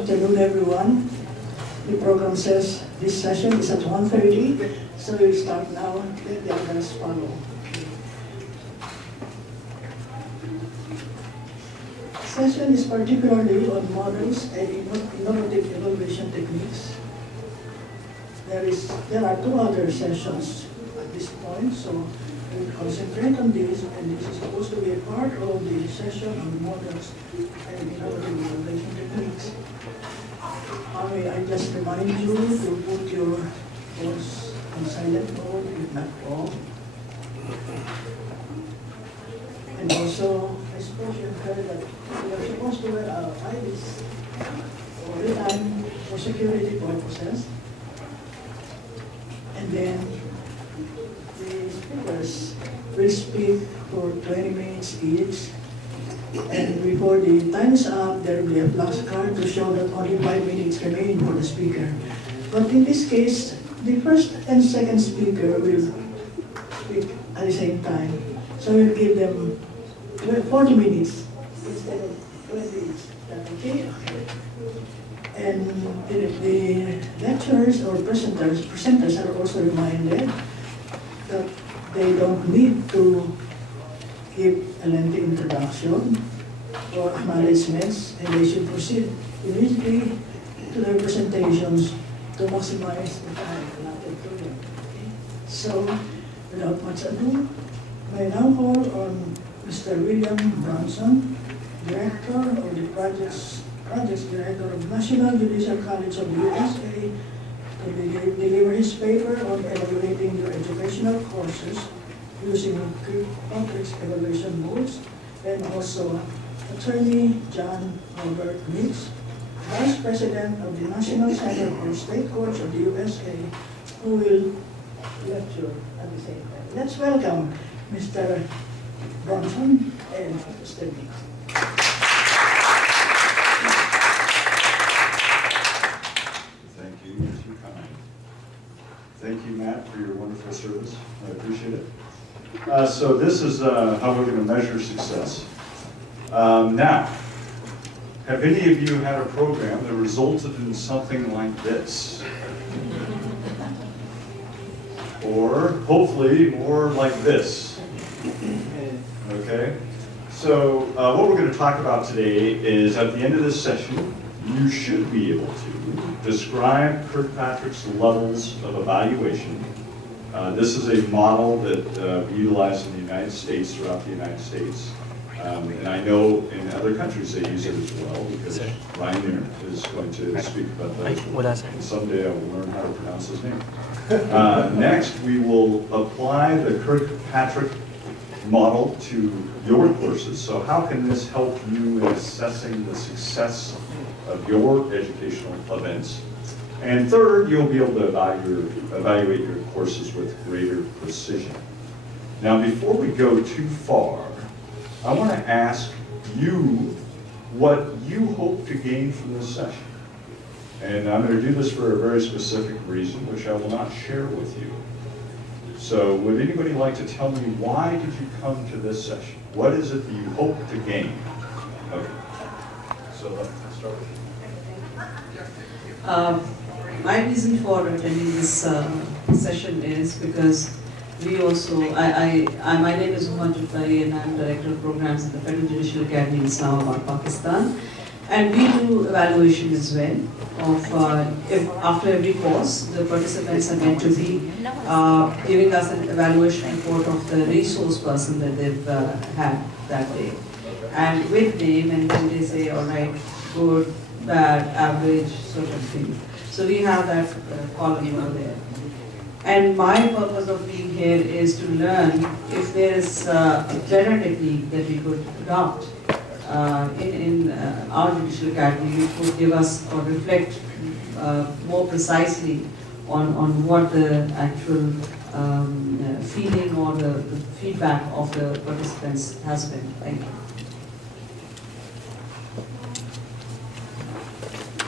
afternoon, everyone. The program says this session is at 1:30, so we'll start now. Let the others follow. Session is particularly on models and innovative evaluation techniques. There are two other sessions at this point, so we'll concentrate on this, and this is supposed to be a part of the session on models and innovative evaluation techniques. I just remind you to put your phones on silent mode, if not off. And also, I suppose you've heard that we are supposed to wear our IDs all the time for security purposes. And then the speakers will speak for 20 minutes each. And before the time is up, there will be a flashcard to show that only 5 minutes remain for the speaker. But in this case, the first and second speaker will speak at the same time. So we'll give them 40 minutes instead of 20 minutes. Is that okay? And the lecturers or presenters are also reminded that they don't need to give a lengthy introduction or acknowledgements, and they should proceed immediately to their presentations to maximize the time allotted to them. So, without much ado, I now call on Mr. William Bronson, Director of the Projects Director of National Judicial College of the USA, to deliver his paper on evaluating your educational courses using Kirkpatrick's evaluation modes, and also Attorney John Albert Mix, Vice President of the National Center for State Courts of the USA, who will lecture at the same time. Let's welcome Mr. Bronson and Mr. Mix. Thank you, Mr. Kind. Thank you, Matt, for your wonderful service. I appreciate it. So this is how we're going to measure success. Now, have any of you had a program that resulted in something like this? Or hopefully more like this. Okay? So what we're going to talk about today is at the end of this session, you should be able to describe Kirkpatrick's levels of evaluation. This is a model that we utilize in the United States, throughout the United States. And I know in other countries they use it as well, because Ryan is going to speak about that as well. And someday I will learn how to pronounce his name. Next, we will apply the Kirkpatrick model to your courses. So how can this help you in assessing the success of your educational events? And third, you'll be able to evaluate your courses with greater precision. Now, before we go too far, I want to ask you what you hope to gain from this session. And I'm going to do this for a very specific reason, which I will not share with you. So would anybody like to tell me, why did you come to this session? What is it that you hope to gain? Okay. So let's start with you. My reason for attending this session is because we also, my name is Untitled, and I'm Director of Programs at the Philippine Judicial Academy in Islamabad, Pakistan. And we do evaluation as well of, after every course, the participants are meant to be giving us an evaluation report of the resource person that they've had that day. And with name, and then they say, all right, good, bad, average, sort of thing. So we have that column over there. And my purpose of being here is to learn if there is a better technique that we could adopt in our judicial academy, which would give us or reflect more precisely on what the actual feeling or the feedback of the participants has been. Thank you.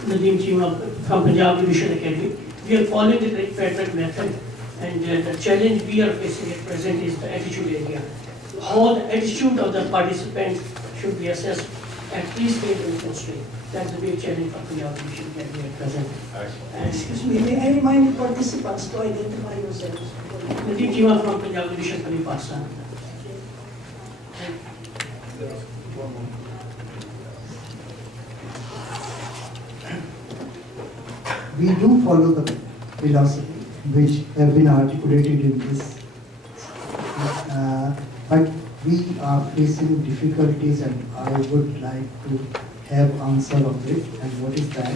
The team from Punjab Judicial Academy. We are following the Kirkpatrick method, and the challenge we are facing at present is the attitude area. How the attitude of the participants should be assessed at least in constraint. That's the big challenge for Punjab Judicial Academy at present. Excellent. Excuse me, may I remind the participants to identify yourselves? Nadeem Chima from Punjab Judicial Academy, Pakistan. We do follow the philosophy which have been articulated in this, but we are facing difficulties, and I would like to have answer of it. And what is that?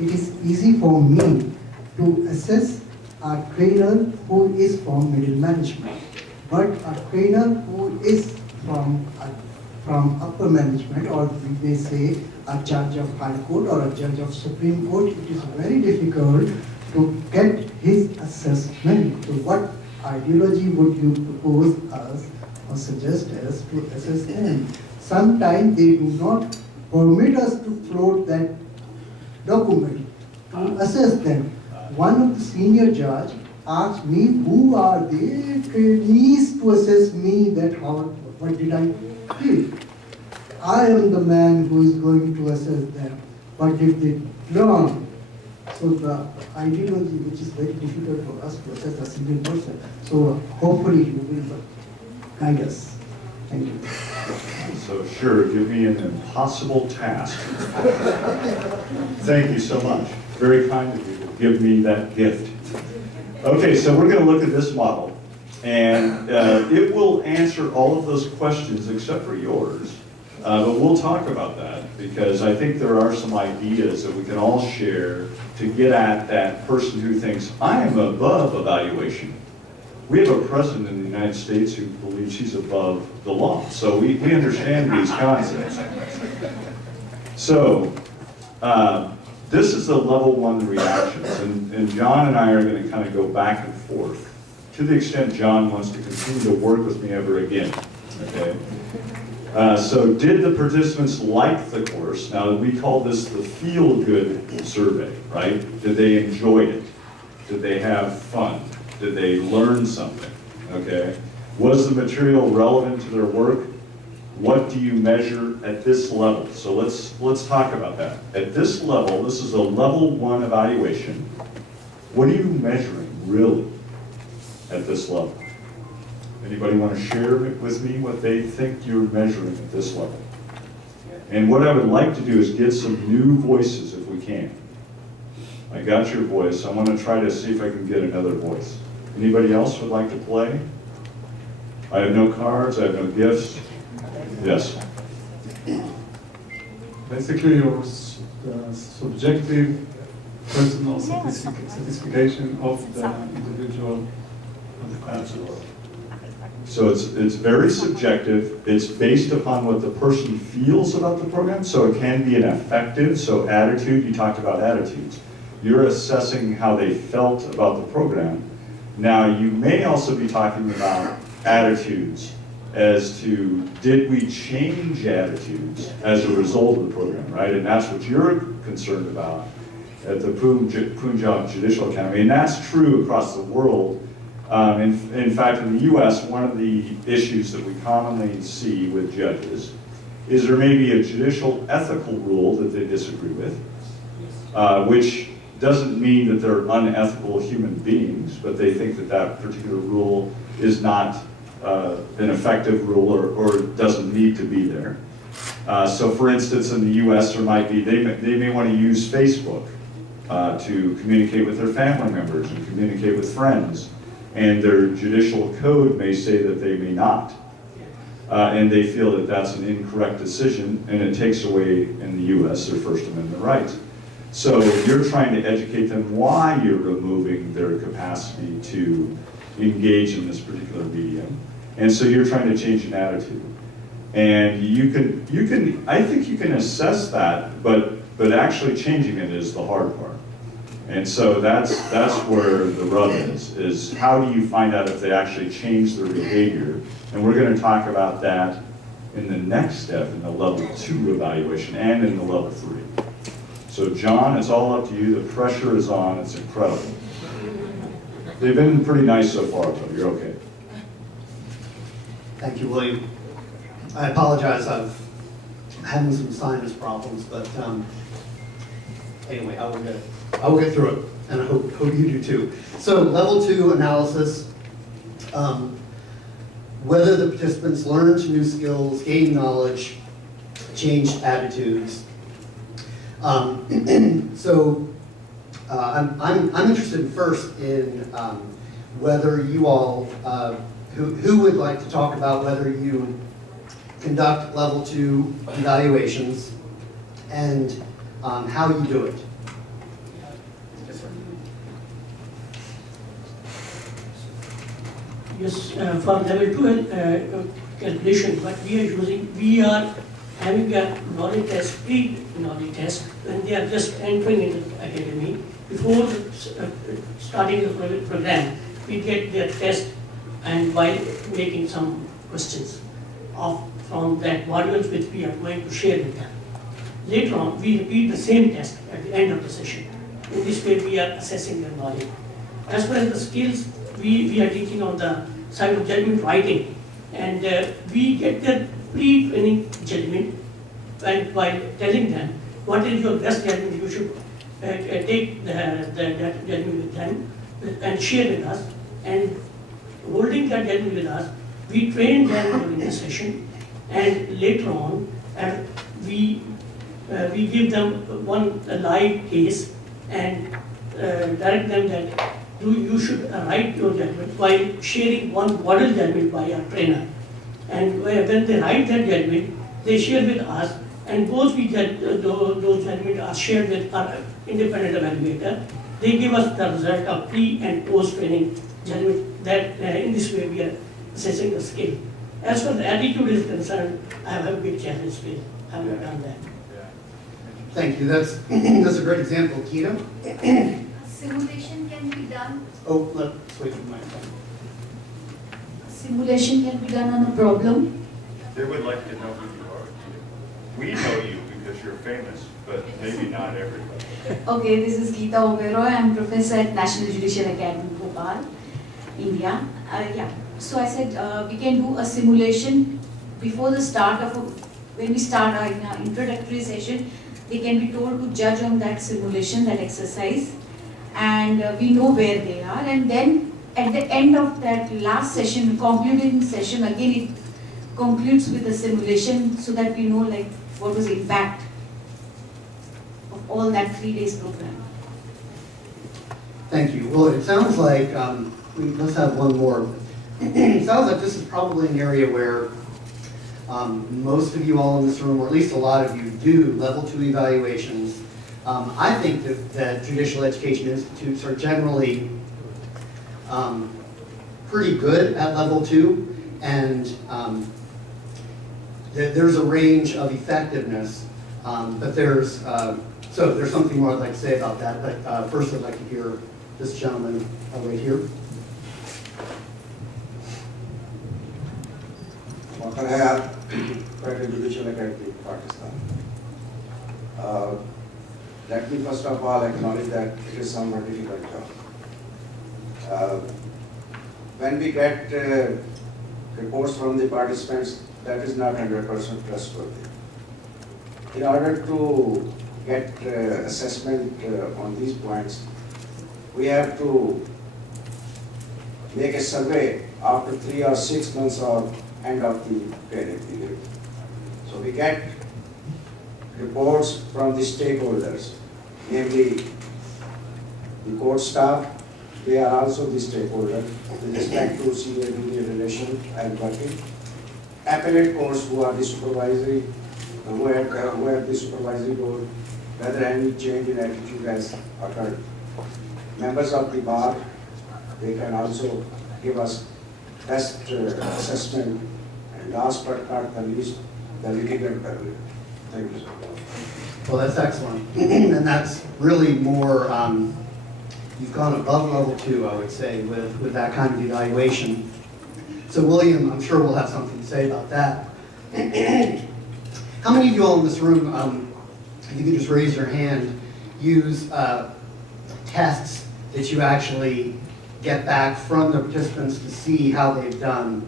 It is easy for me to assess a trainer who is from middle management, but a trainer who is from upper management, or we may say a judge of High Court or a judge of Supreme Court, it is very difficult to get his assessment. So what ideology would you propose us or suggest us to assess them? Sometimes they do not permit us to float that document to assess them. One of the senior judge asked me, who are they trainees to assess me, that how, what did I do? I am the man who is going to assess them. What did they learn? So the ideology, which is very difficult for us to assess a single person. So hopefully you will guide us. Thank you. So sure, give me an impossible task. Thank you so much. Very kind of you to give me that gift. Okay, so we're going to look at this model, and it will answer all of those questions except for yours. But we'll talk about that, because I think there are some ideas that we can all share to get at that person who thinks, I am above evaluation. We have a president in the United States who believes he's above the law. So we understand these concepts. So this is the level 1 reactions. And John and I are going to kind of go back and forth to the extent John wants to continue to work with me ever again. Okay. So did the participants like the course? Now we call this the feel-good survey, right? Did they enjoy it? Did they have fun? Did they learn something? Okay. Was the material relevant to their work? What do you measure at this level? So let's talk about that. At this level, this is a level 1 evaluation. What are you measuring really at this level? Anybody want to share with me what they think you're measuring at this level? And what I would like to do is get some new voices if we can. I got your voice. I want to try to see if I can get another voice. Anybody else would like to play? I have no cards. I have no gifts. Yes. Basically, your subjective personal satisfaction of the individual. Absolutely. So it's very subjective. It's based upon what the person feels about the program. So it can be an affective. So attitude, you talked about attitudes. You're assessing how they felt about the program. Now you may also be talking about attitudes as to, did we change attitudes as a result of the program, right? And that's what you're concerned about at the Punjab Judicial Academy. And that's true across the world. In fact, in the US, one of the issues that we commonly see with judges is there may be a judicial ethical rule that they disagree with, which doesn't mean that they're unethical human beings, but they think that that particular rule is not an effective rule or doesn't need to be there. So for instance, in the US, there might be, they may want to use Facebook to communicate with their family members and communicate with friends. And their judicial code may say that they may not. And they feel that that's an incorrect decision, and it takes away, in the US, their First Amendment rights. So you're trying to educate them why you're removing their capacity to engage in this particular medium. And so you're trying to change an attitude. And you can, I think you can assess that, but actually changing it is the hard part. And so that's where the rub is how do you find out if they actually change their behavior? And we're going to talk about that in the next step, in the level 2 evaluation and in the level 3. So John, it's all up to you. The pressure is on. It's incredible. They've been pretty nice so far, though. You're okay. Thank you, William. I apologize. I've having some sinus problems, but anyway, I will get through it, and I hope you do too. So level 2 analysis, whether the participants learned new skills, gained knowledge, changed attitudes. So I'm interested first in whether you all, who would like to talk about whether you conduct level 2 evaluations and how you do it. Yes, for level 2 calculation, what we are having a knowledge test, pre-knowledge test, when they are just entering into the academy. Before starting the program, we get their test, and while making some questions from that modules which we are going to share with them. Later on, we repeat the same test at the end of the session. In this way, we are assessing their knowledge. As far as the skills, we are teaching on the side of judgment writing, and we get their pre-training judgment, and by telling them what is your best judgment, you should take that judgment with them and share with us, and holding that judgment with us, we train them during the session, and later on, we give them one live case and direct them that you should write your judgment while sharing one model judgment by our trainer. And when they write that judgment, they share with us, and both those judgments are shared with our independent evaluator. They give us the result of pre and post training judgment. That in this way we are assessing the skill. As far as the attitude is concerned, I have a big challenge still. I have not done that. Thank you. That's a great example, Keita. Simulation can be done. Oh, let's wait for the microphone. Simulation can be done on a problem. They would like to know who you are. We know you because you're famous, but maybe not everybody. Okay, this is Geeta Oberoi. I'm professor at National Judicial Academy, Bhopal, India. Yeah. So I said we can do a simulation before the start of when we start our introductory session. They can be told to judge on that simulation, that exercise, and we know where they are. And then at the end of that last session, concluding session, again it concludes with the simulation so that we know like what was the impact of all that 3 days program. Thank you. Well, it sounds like, let's have one more. It sounds like this is probably an area where most of you all in this room, or at least a lot of you, do level 2 evaluations. I think that judicial education institutes are generally pretty good at level 2, and there's a range of effectiveness, but there's something more I'd like to say about that, but first I'd like to hear this gentleman right here. Philippine Judicial Academy, Pakistan. Let me first of all acknowledge that it is somewhat difficult job. When we get reports from the participants, that is not 100% trustworthy. In order to get assessment on these points, we have to make a survey after 3 or 6 months of end of the training period. So we get reports from the stakeholders, namely the court staff. They are also the stakeholder with respect to senior-junior relation and working. Appellate courts who are the supervisory, who have the supervisory role, whether any change in attitude has occurred. Members of the bar, they can also give us best assessment, and last but not the least, the litigant barrier. Thank you so much. Well, that's excellent. And that's really more, you've gone above level 2, I would say, with that kind of evaluation. So William, I'm sure we'll have something to say about that. How many of you all in this room, if you could just raise your hand, use tests that you actually get back from the participants to see how they've done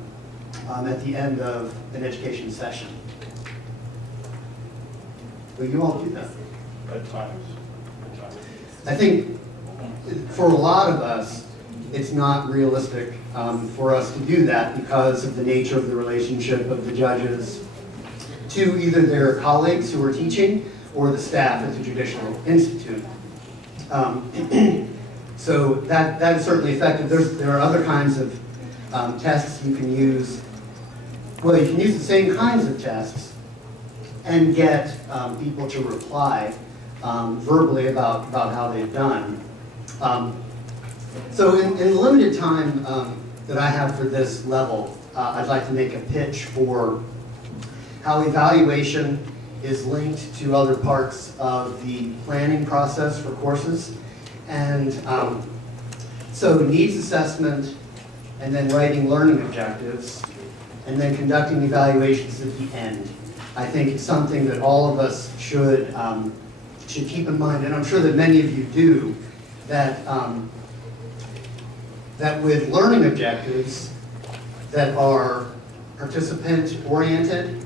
at the end of an education session? But you all do that. At times. I think for a lot of us, it's not realistic for us to do that because of the nature of the relationship of the judges to either their colleagues who are teaching or the staff at the Judicial Institute. So that is certainly effective. There are other kinds of tests you can use. Well, you can use the same kinds of tests and get people to reply verbally about how they've done. So in the limited time that I have for this level, I'd like to make a pitch for how evaluation is linked to other parts of the planning process for courses. And so needs assessment, and then writing learning objectives, and then conducting evaluations at the end. I think it's something that all of us should keep in mind, and I'm sure that many of you do, that that with learning objectives that are participant-oriented,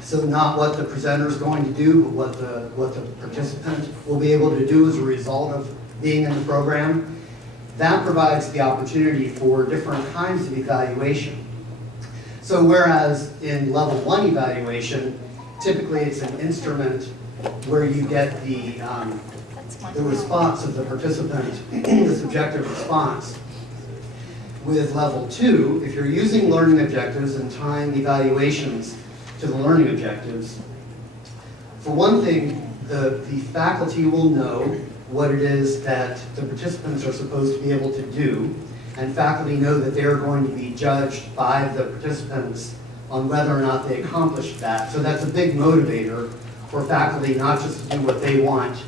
so not what the presenter is going to do, but what the participant will be able to do as a result of being in the program, that provides the opportunity for different kinds of evaluation. So whereas in level 1 evaluation, typically it's an instrument where you get the response of the participant, the subjective response. With level 2, if you're using learning objectives and tying evaluations to the learning objectives, for one thing, the faculty will know what it is that the participants are supposed to be able to do, and faculty know that they're going to be judged by the participants on whether or not they accomplished that. So that's a big motivator for faculty not just to do what they want,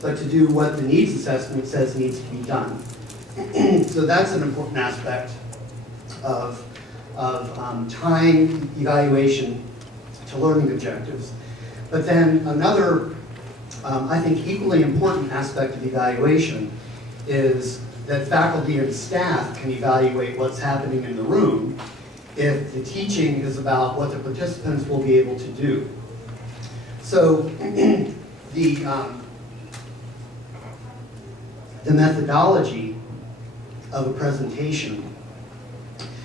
but to do what the needs assessment says needs to be done. So that's an important aspect of tying evaluation to learning objectives. But then another, I think, equally important aspect of evaluation is that faculty and staff can evaluate what's happening in the room if the teaching is about what the participants will be able to do. So the methodology of a presentation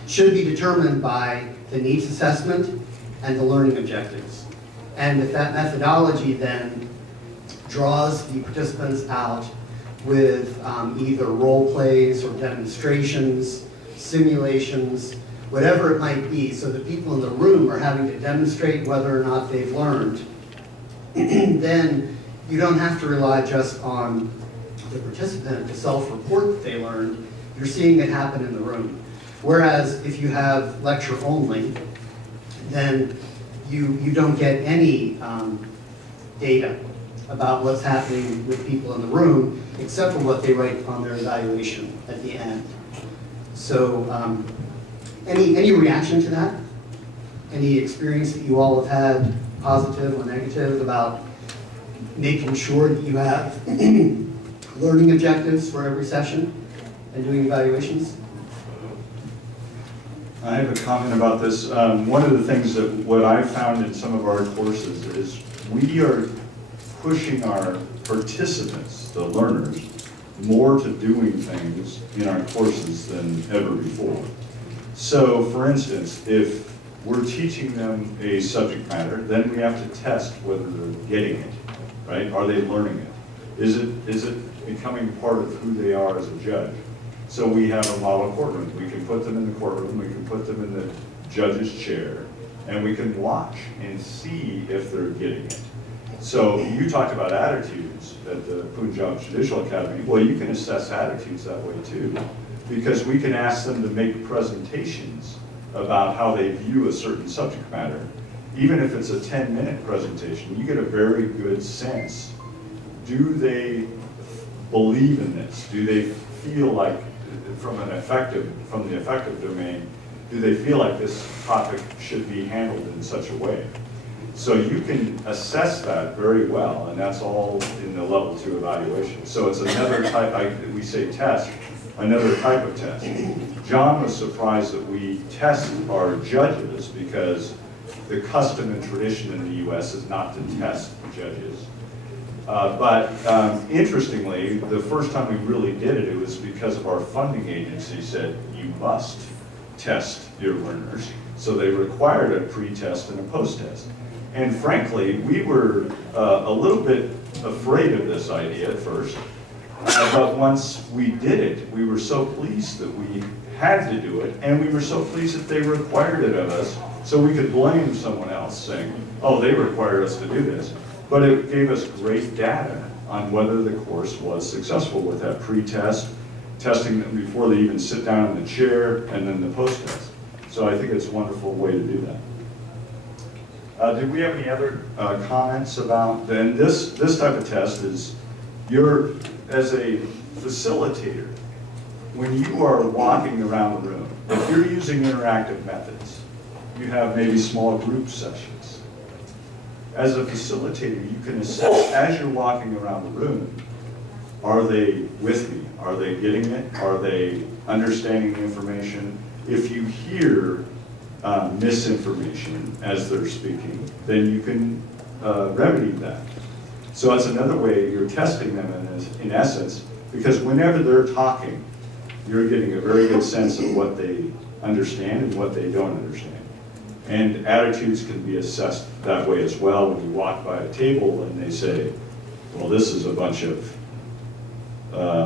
should be determined by the needs assessment and the learning objectives. And if that methodology then draws the participants out with either role plays or demonstrations, simulations, whatever it might be, so the people in the room are having to demonstrate whether or not they've learned, then you don't have to rely just on the participant to self-report that they learned. You're seeing it happen in the room. Whereas if you have lecture only, then you don't get any data about what's happening with people in the room, except for what they write on their evaluation at the end. So any reaction to that? Any experience that you all have had, positive or negative, about making sure that you have learning objectives for every session and doing evaluations? I have a comment about this. One of the things that what I've found in some of our courses is we are pushing our participants, the learners, more to doing things in our courses than ever before. So, for instance, if we're teaching them a subject matter, then we have to test whether they're getting it, right? Are they learning it? Is it becoming part of who they are as a judge? So we have a model courtroom. We can put them in the courtroom, we can put them in the judge's chair, and we can watch and see if they're getting it. So you talked about attitudes at the Punjab Judicial Academy. Well, you can assess attitudes that way too, because we can ask them to make presentations about how they view a certain subject matter. Even if it's a 10-minute presentation, you get a very good sense. Do they believe in this? Do they feel like, from the affective domain, do they feel like this topic should be handled in such a way? So you can assess that very well, and that's all in the level 2 evaluation. So it's another type, we say test, another type of test. John was surprised that we test our judges because the custom and tradition in the US is not to test judges. But interestingly, the first time we really did it, it was because of our funding agency said, you must test your learners. So they required a pre-test and a post-test. And frankly, we were a little bit afraid of this idea at first. But once we did it, we were so pleased that we had to do it, and we were so pleased that they required it of us, so we could blame someone else saying, oh, they required us to do this. But it gave us great data on whether the course was successful with that pre-test, testing them before they even sit down in the chair, and then the post-test. So I think it's a wonderful way to do that. Did we have any other comments about, then this type of test is, as a facilitator, when you are walking around the room, if you're using interactive methods, you have maybe small group sessions. As a facilitator, you can assess, as you're walking around the room, are they with me? Are they getting it? Are they understanding the information? If you hear misinformation as they're speaking, then you can remedy that. So that's another way you're testing them in essence, because whenever they're talking, you're getting a very good sense of what they understand and what they don't understand. And attitudes can be assessed that way as well. When you walk by a table and they say, well, this is a bunch of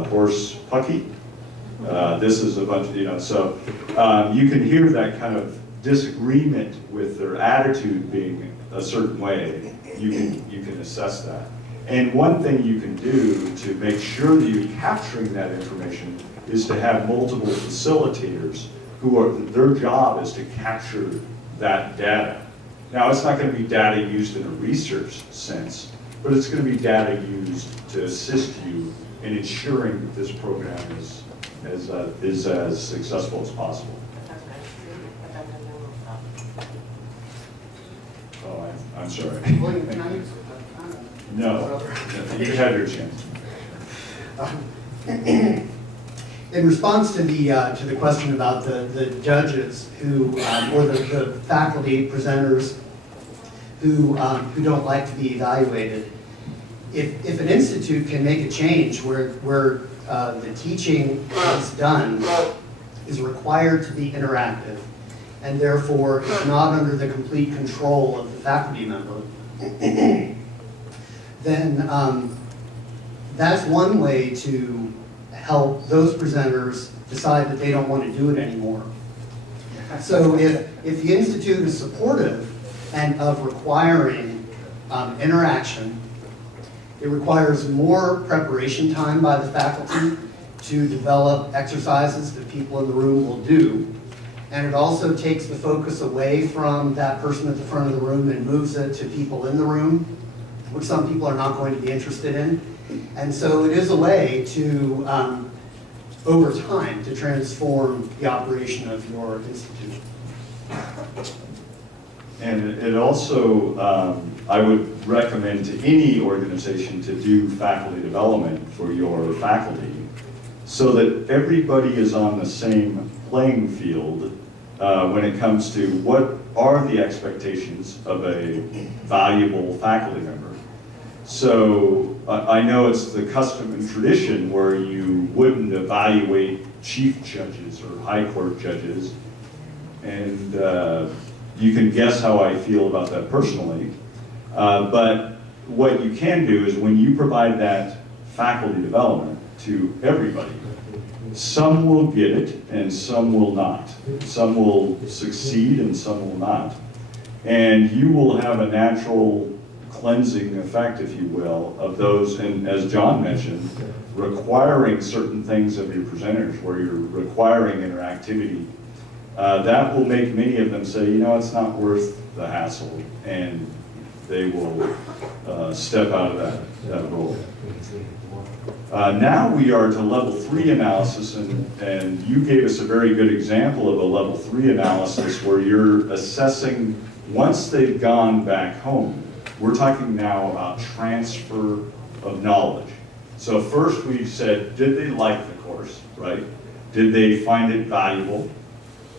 horse pucky. This is a bunch of, so you can hear that kind of disagreement with their attitude being a certain way. You can assess that. And one thing you can do to make sure that you're capturing that information is to have multiple facilitators their job is to capture that data. Now, it's not going to be data used in a research sense, but it's going to be data used to assist you in ensuring that this program is as successful as possible. Oh, I'm sorry. William, can I use No, you had your chance. In response to the question about the judges who, or the faculty presenters who don't like to be evaluated, if an institute can make a change where the teaching that's done is required to be interactive, and therefore is not under the complete control of the faculty member, then that's one way to help those presenters decide that they don't want to do it anymore. So if the Institute is supportive and of requiring interaction, it requires more preparation time by the faculty to develop exercises that people in the room will do. And it also takes the focus away from that person at the front of the room and moves it to people in the room, which some people are not going to be interested in. And so it is a way to, over time, to transform the operation of your institution. And it also, I would recommend to any organization to do faculty development for your faculty so that everybody is on the same playing field when it comes to what are the expectations of a valuable faculty member. So I know it's the custom and tradition where you wouldn't evaluate chief judges or high court judges, and you can guess how I feel about that personally. But what you can do is when you provide that faculty development to everybody, some will get it and some will not. Some will succeed and some will not. And you will have a natural cleansing effect, if you will, of those, and as John mentioned, requiring certain things of your presenters, where you're requiring interactivity. That will make many of them say, you know, it's not worth the hassle, and they will step out of that role. Now we are to level 3 analysis, and you gave us a very good example of a level 3 analysis where you're assessing once they've gone back home. We're talking now about transfer of knowledge. So first we said, did they like the course, right? Did they find it valuable?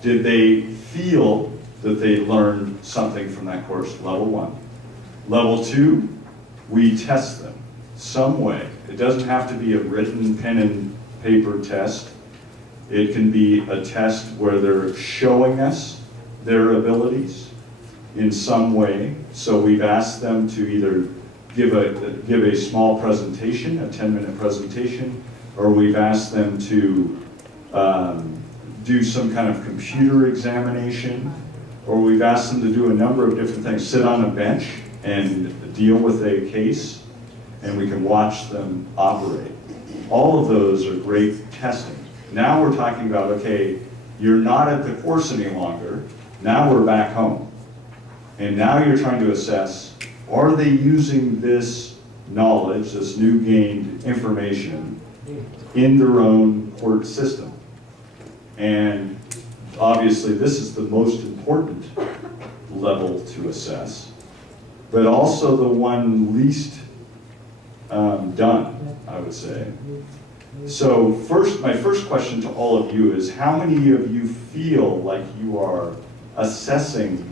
Did they feel that they learned something from that course, level 1. Level 2, we test them some way. It doesn't have to be a written pen and paper test. It can be a test where they're showing us their abilities in some way. So we've asked them to either give a small presentation, a 10-minute presentation, or we've asked them to do some kind of computer examination, or we've asked them to do a number of different things, sit on a bench and deal with a case, and we can watch them operate. All of those are great testing. Now we're talking about, okay, you're not at the course any longer, now we're back home. And now you're trying to assess, are they using this knowledge, this new gained information, in their own court system? And obviously this is the most important level to assess, but also the one least done, I would say. So my first question to all of you is, how many of you feel like you are assessing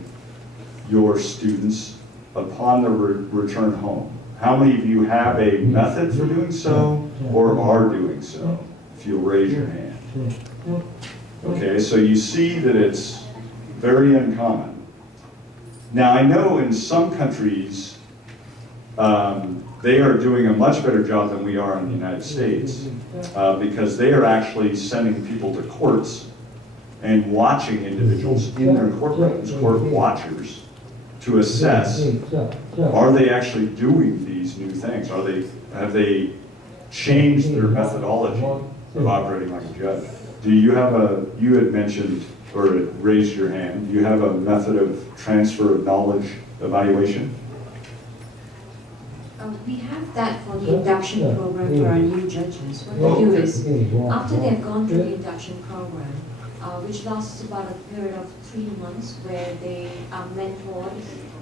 your students upon their return home? How many of you have a method for doing so or are doing so? If you'll raise your hand. Okay, so you see that it's very uncommon. Now I know in some countries, they are doing a much better job than we are in the United States because they are actually sending people to courts and watching individuals in their courtrooms, court watchers, to assess, are they actually doing these new things? Have they changed their methodology of operating like a judge? Do you have you had mentioned, or raised your hand, do you have a method of transfer of knowledge evaluation? We have that for the induction program for our new judges. What they do is, after they've gone through the induction program, which lasts about a period of 3 months, where they are mentored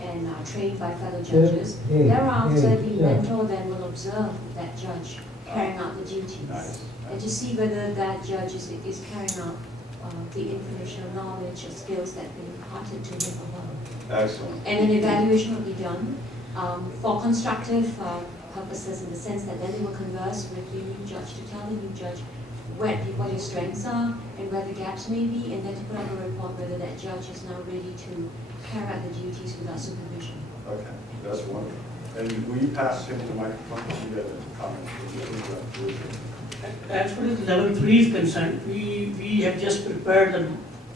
and trained by fellow judges, thereafter the mentor then will observe that judge carrying out the duties, and to see whether that judge is carrying out the information or knowledge or skills that have been imparted to him or her. Excellent. And an evaluation will be done for constructive purposes, in the sense that then they will converse with the new judge to tell the new judge what your strengths are and where the gaps may be, and then to put up a report whether that judge is now ready to carry out the duties without supervision. Okay, that's wonderful. And will you pass him the microphone? You have a comment. As far as level 3 is concerned, we have just prepared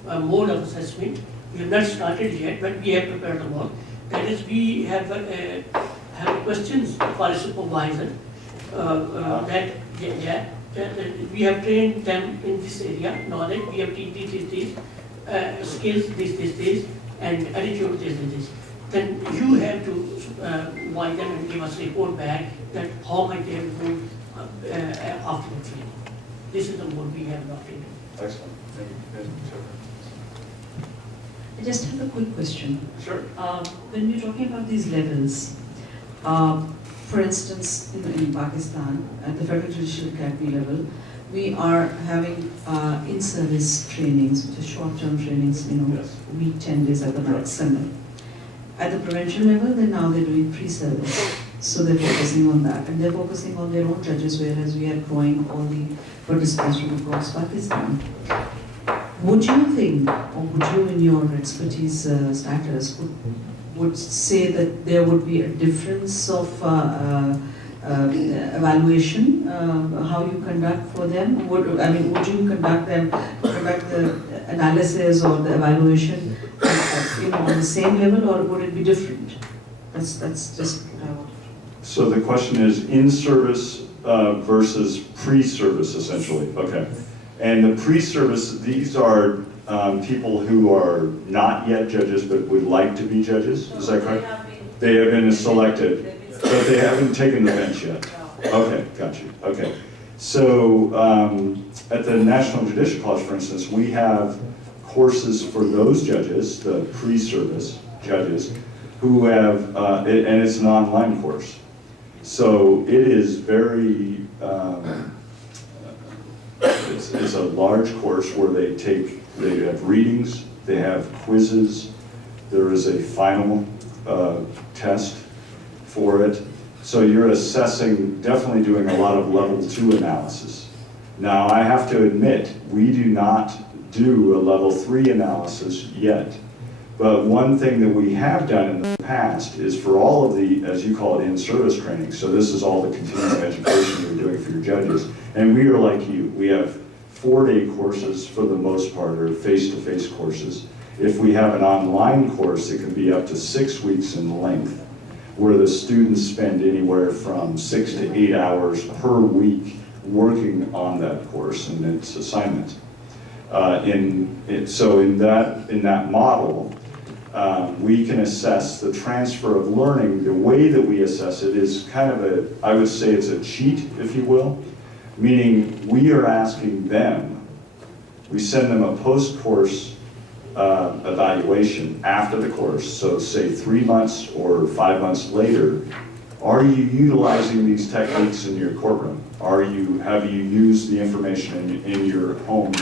the mode of assessment. We have not started yet, but we have prepared the mode. That is, we have questions for a supervisor we have trained them in this area, knowledge, we have these, skills, this, and attitude, this. Then you have to watch them and give us a report back that how might they have improved after the training. This is the mode we have adopted. Excellent. Thank you. I just have a quick question. Sure. When we're talking about these levels, for instance, in Pakistan, at the Federal Judicial Academy level, we are having in-service trainings, which are short-term trainings, Yes. week, 10 days at the maximum. At the provincial level, they're doing pre-service. So they're focusing on that. And they're focusing on their own judges, whereas we are drawing all the participants from across Pakistan. Would you think, or would you in your expertise status, would say that there would be a difference of evaluation, how you conduct for them? Would you conduct the analysis or the evaluation on the same level, or would it be different? That's just what I want. So the question is in-service versus pre-service, essentially. Okay. And the pre-service, these are people who are not yet judges but would like to be judges. Is that correct? They have been selected, but they haven't taken the bench yet. Okay, got you. Okay. So at the National Judicial College, for instance, we have courses for those judges, the pre-service judges, who have, and it's an online course. So it is very, it's a large course where they have readings, they have quizzes, There is a final test for it. So you're assessing, definitely doing a lot of level 2 analysis. Now, I have to admit, we do not do a level 3 analysis yet. But one thing that we have done in the past is for all of the, as you call it, in-service training, so this is all the continuing education you're doing for your judges, and we are like you. We have 4-day courses for the most part, or face-to-face courses. If we have an online course, it can be up to 6 weeks in length, where the students spend anywhere from 6 to 8 hours per week working on that course and its assignment. So in that model, we can assess the transfer of learning. The way that we assess it is kind of I would say it's a cheat, if you will, meaning we are asking them, we send them a post-course evaluation after the course, so say 3 months or 5 months later, are you utilizing these techniques in your courtroom? Have you used the information in your home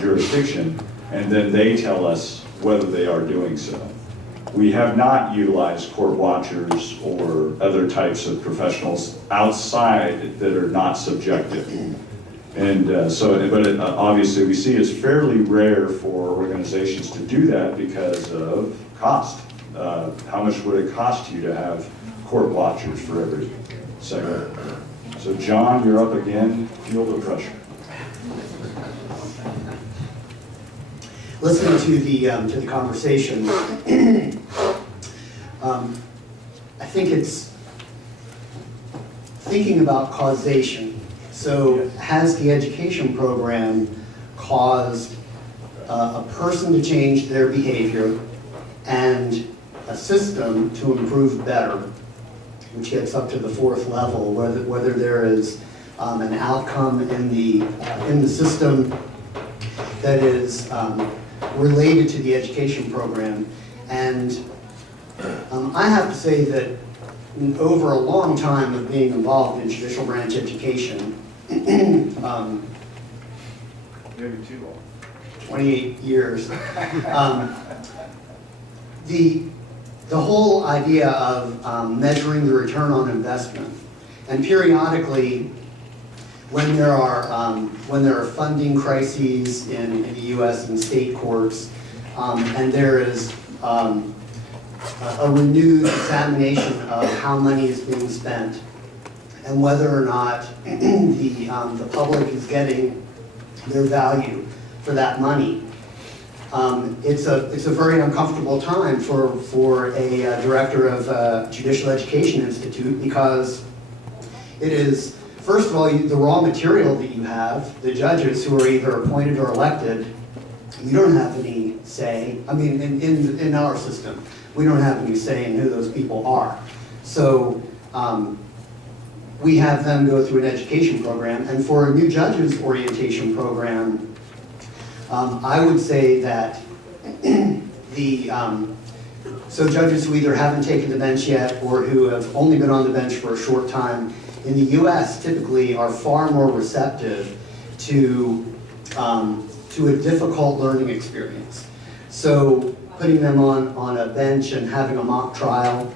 jurisdiction? And then they tell us whether they are doing so. We have not utilized court watchers or other types of professionals outside that are not subjective. And obviously we see it's fairly rare for organizations to do that because of cost. How much would it cost you to have court watchers for every segment? So John, you're up again, feel the pressure. Listening to the conversation, I think it's thinking about causation. So has the education program caused a person to change their behavior and a system to improve better, which gets up to the 4th level, whether there is an outcome in the system that is related to the education program. And I have to say that over a long time of being involved in judicial branch education, Maybe too long. 28 years, the whole idea of measuring the return on investment, and periodically when there are funding crises in the U.S. and state courts, and there is a renewed examination of how money is being spent and whether or not the public is getting their value for that money. It's a very uncomfortable time for a director of a Judicial Education Institute, because it is, first of all, the raw material that you have, the judges who are either appointed or elected, you don't have any say. I mean, in our system, we don't have any say in who those people are. So we have them go through an education program, and for a new judges orientation program, I would say that so judges who either haven't taken the bench yet or who have only been on the bench for a short time in the U.S. typically are far more receptive to a difficult learning experience. So putting them on a bench and having a mock trial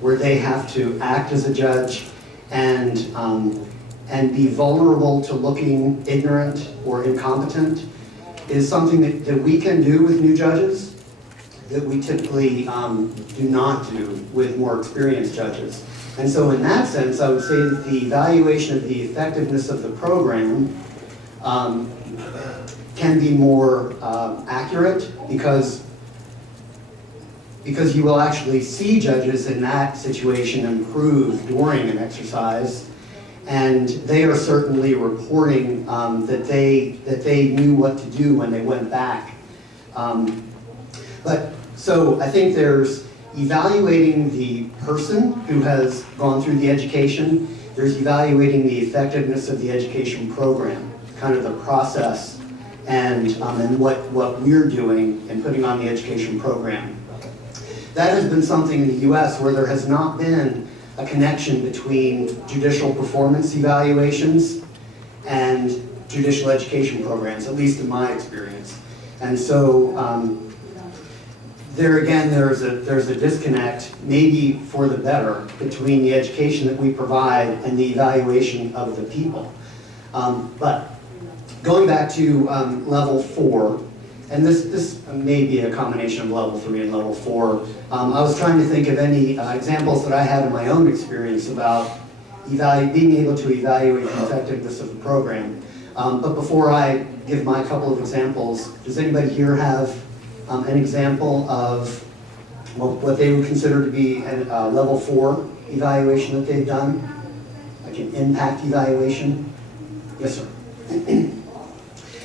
where they have to act as a judge and be vulnerable to looking ignorant or incompetent is something that we can do with new judges that we typically do not do with more experienced judges. And so in that sense, I would say that the evaluation of the effectiveness of the program can be more accurate because you will actually see judges in that situation improve during an exercise, and they are certainly reporting that they knew what to do when they went back. So I think there's evaluating the person who has gone through the education, there's evaluating the effectiveness of the education program, kind of the process and what we're doing in putting on the education program. That has been something in the US where there has not been a connection between judicial performance evaluations and judicial education programs, at least in my experience. And so there again, there's a disconnect, maybe for the better, between the education that we provide and the evaluation of the people. But going back to level 4, and this may be a combination of level 3 and level 4, I was trying to think of any examples that I had in my own experience about being able to evaluate the effectiveness of the program. But before I give my couple of examples, does anybody here have an example of what they would consider to be a level 4 evaluation that they've done? Like an impact evaluation? Yes, sir.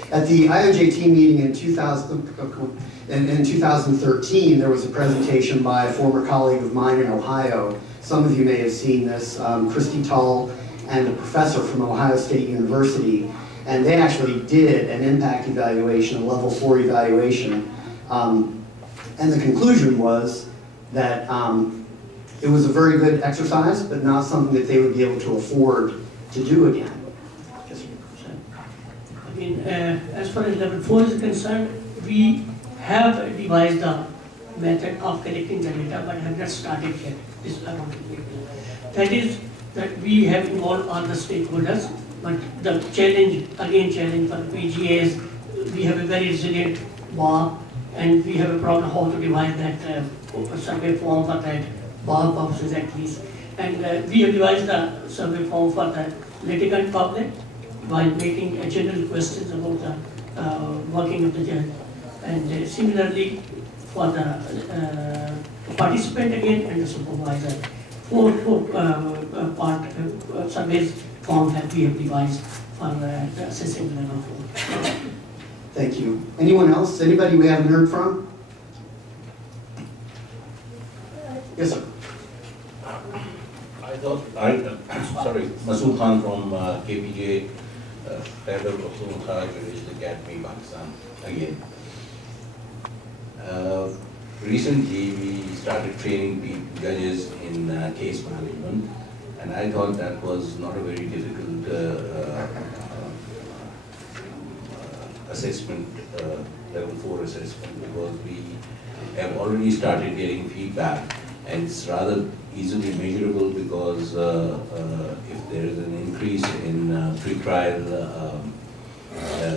At the IOJT meeting in 2013, there was a presentation by a former colleague of mine in Ohio. Some of you may have seen this, Christy Tull and a professor from Ohio State University, and they actually did an impact evaluation, a level 4 evaluation. And the conclusion was that it was a very good exercise, but not something that they would be able to afford to do again. I mean, as far as level 4 is concerned, we have devised a method of collecting the data, but have not started yet. This I want to make. That is that we have involved all the stakeholders, but the challenge for the PGA is we have a very resilient bar, and we have a problem how to devise that survey form for that bar purposes at least. And we have devised a survey form for the litigant public by making general questions about the working of the judge. And similarly for the participant again and the supervisor. Four part surveys form that we have devised for assessing level 4. Thank you. Anyone else? Anybody we haven't heard from? Yes, sir. Masood Khan from KPJ, head of Untitled Judicial Academy, Pakistan, again. Recently, we started training judges in case management, and I thought that was not a very difficult assessment, level 4 assessment, because we have already started getting feedback, and it's rather easily measurable because if there is an increase in pre-trial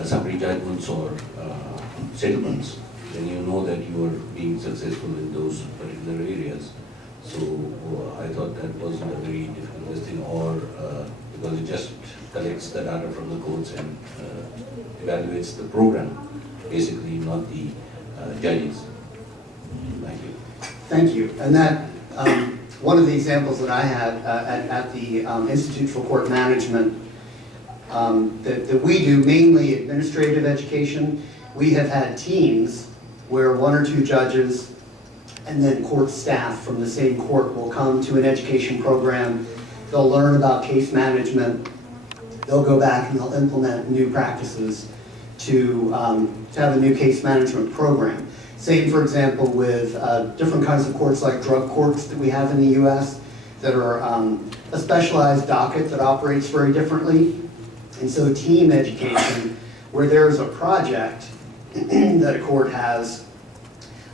summary judgments or settlements, then you know that you are being successful in those particular areas. So I thought that wasn't a very difficult thing, or because it just collects the data from the courts and evaluates the program, basically, not the judges. Thank you. Thank you. And that, one of the examples that I had at the Institute for Court Management that we do, mainly administrative education, we have had teams where 1 or 2 judges and then court staff from the same court will come to an education program. They'll learn about case management. They'll go back and they'll implement new practices to have a new case management program. Same, for example, with different kinds of courts like drug courts that we have in the U.S. that are a specialized docket that operates very differently. And so team education, where there's a project that a court has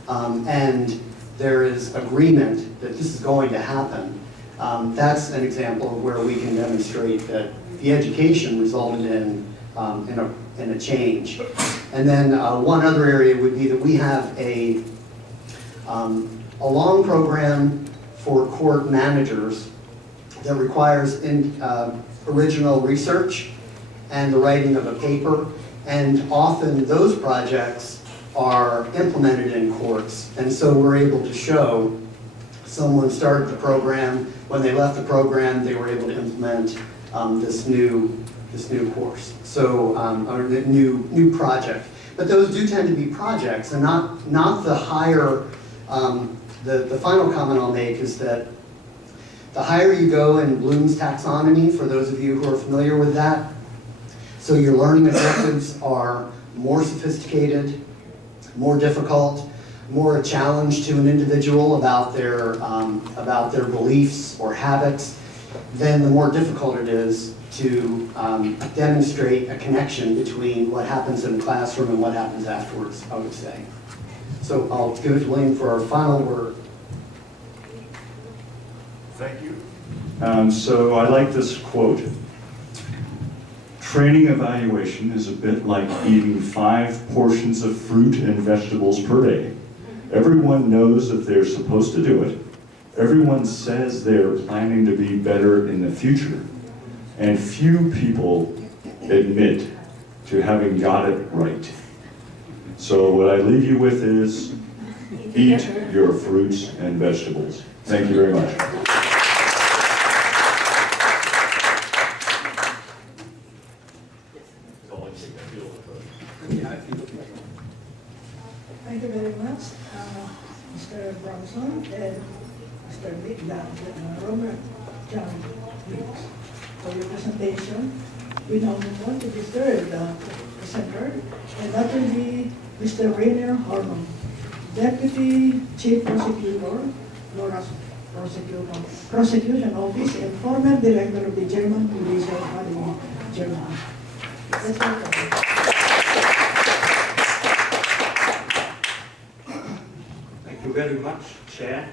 and there is agreement that this is going to happen, that's an example of where we can demonstrate that the education resulted in a change. And then one other area would be that we have a long program for court managers that requires original research and the writing of a paper, and often those projects are implemented in courts, and so we're able to show someone started the program, when they left the program they were able to implement this new course, so or the new project. But those do tend to be projects and not the higher. The final comment I'll make is that the higher you go in Bloom's taxonomy, for those of you who are familiar with that, so your learning objectives are more sophisticated, more difficult, more a challenge to an individual about their beliefs or habits, then the more difficult it is to demonstrate a connection between what happens in the classroom and what happens afterwards, I would say. So I'll give it to William for our final word. Thank you. So I like this quote. Training evaluation is a bit like eating 5 portions of fruit and vegetables per day. Everyone knows that they're supposed to do it. Everyone says they're planning to be better in the future. And few people admit to having got it right. So what I leave you with is, eat your fruits and vegetables. Thank you very much. Thank you very much, Mr. Bronson and Mr. Robert John Weeks, for your presentation. We now move on to the third presenter, and that will be Mr. Rainer Harmon, Deputy Chief Prosecutor, Laura's Prosecution Office, and former Director of the German Judicial Academy, Germany. Let's welcome. Thank you very much, Chair.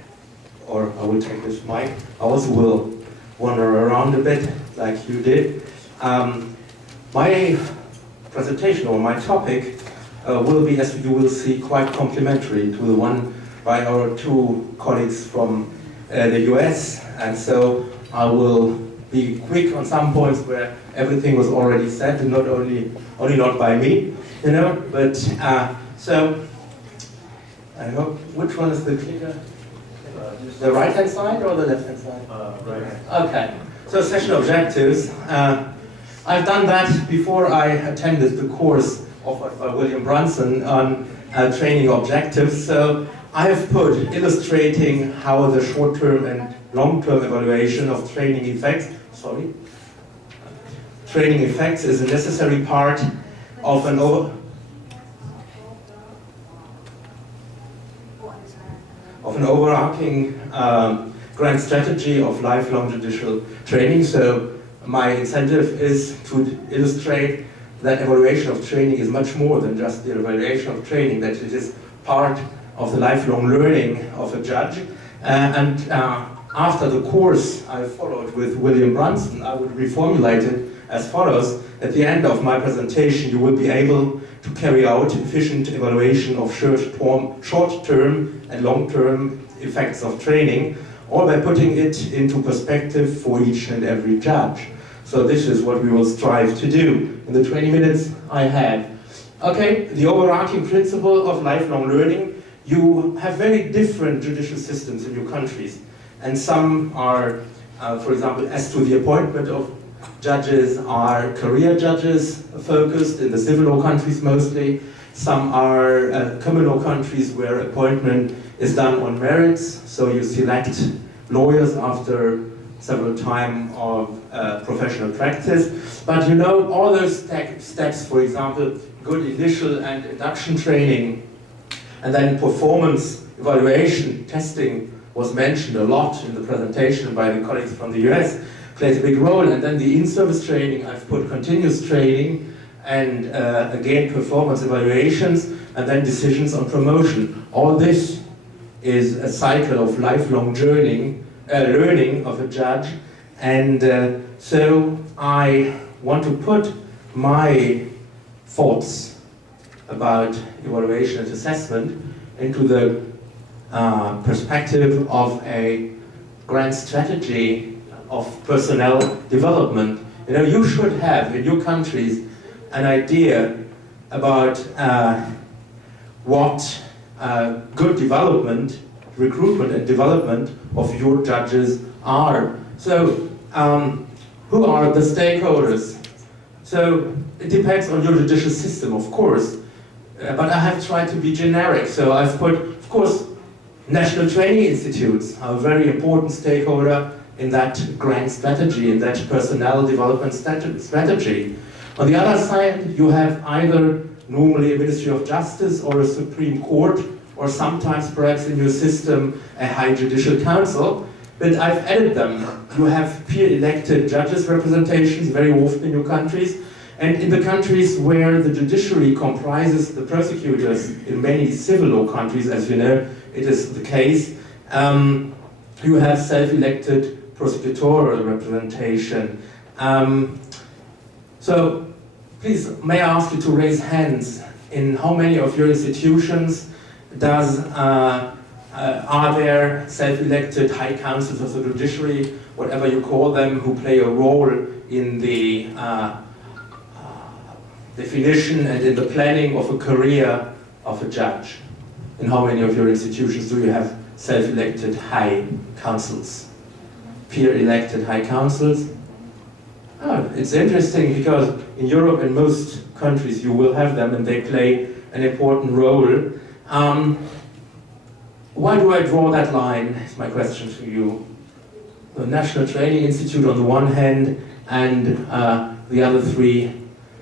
Or I will take this mic. I also will wander around a bit like you did. My presentation or my topic will be, as you will see, quite complementary to the one by our 2 colleagues from the US. And so I will be quick on some points where everything was already said, and not only not by me, you know. But so I hope, which one is the clicker? The right-hand side or the left-hand side? Right. Okay. So session objectives. I've done that before I attended the course offered by William Brunson on training objectives. So I have put illustrating how the short-term and long-term evaluation of training effects, training effects is a necessary part of an overarching grand strategy of lifelong judicial training. So my incentive is to illustrate that evaluation of training is much more than just the evaluation of training, that it is part of the lifelong learning of a judge. After the course I followed with William Brunson, I would reformulate it as follows. At the end of my presentation, you will be able to carry out efficient evaluation of short-term and long-term effects of training, or by putting it into perspective for each and every judge. So this is what we will strive to do in the 20 minutes I have. Okay, the overarching principle of lifelong learning. You have very different judicial systems in your countries, and some are, for example, as to the appointment of judges, are career judges focused in the civil law countries mostly. Some are common law countries where appointment is done on merits, so you select lawyers after several time of professional practice. But you know, all those steps, for example, good initial and induction training, and then performance evaluation, testing was mentioned a lot in the presentation by the colleagues from the US, plays a big role. And then the in-service training, I've put continuous training, and again, performance evaluations, and then decisions on promotion. All this is a cycle of lifelong learning of a judge. And so I want to put my thoughts about evaluation and assessment into the perspective of a grand strategy of personnel development. You know, you should have in your countries an idea about what good development, recruitment and development of your judges are. So, who are the stakeholders? So, it depends on your judicial system, of course, but I have tried to be generic. So I've put, of course, national training institutes are a very important stakeholder in that grand strategy, in that personnel development strategy. On the other side, you have either normally a Ministry of Justice or a Supreme Court, or sometimes perhaps in your system a High Judicial Council, but I've added them You have peer-elected judges representations very often in your countries. And in the countries where the judiciary comprises the prosecutors, in many civil law countries, as you know, it is the case, you have self-elected prosecutorial representation. So, please, may I ask you to raise hands in how many of your institutions are there self-elected high councils of the judiciary, whatever you call them, who play a role in the definition and in the planning of a career of a judge? In how many of your institutions do you have self-elected high councils? Peer-elected high councils? Oh, it's interesting because in Europe and most countries you will have them and they play an important role. Why do I draw that line, is my question to you. The National Training Institute on the one hand and the other three,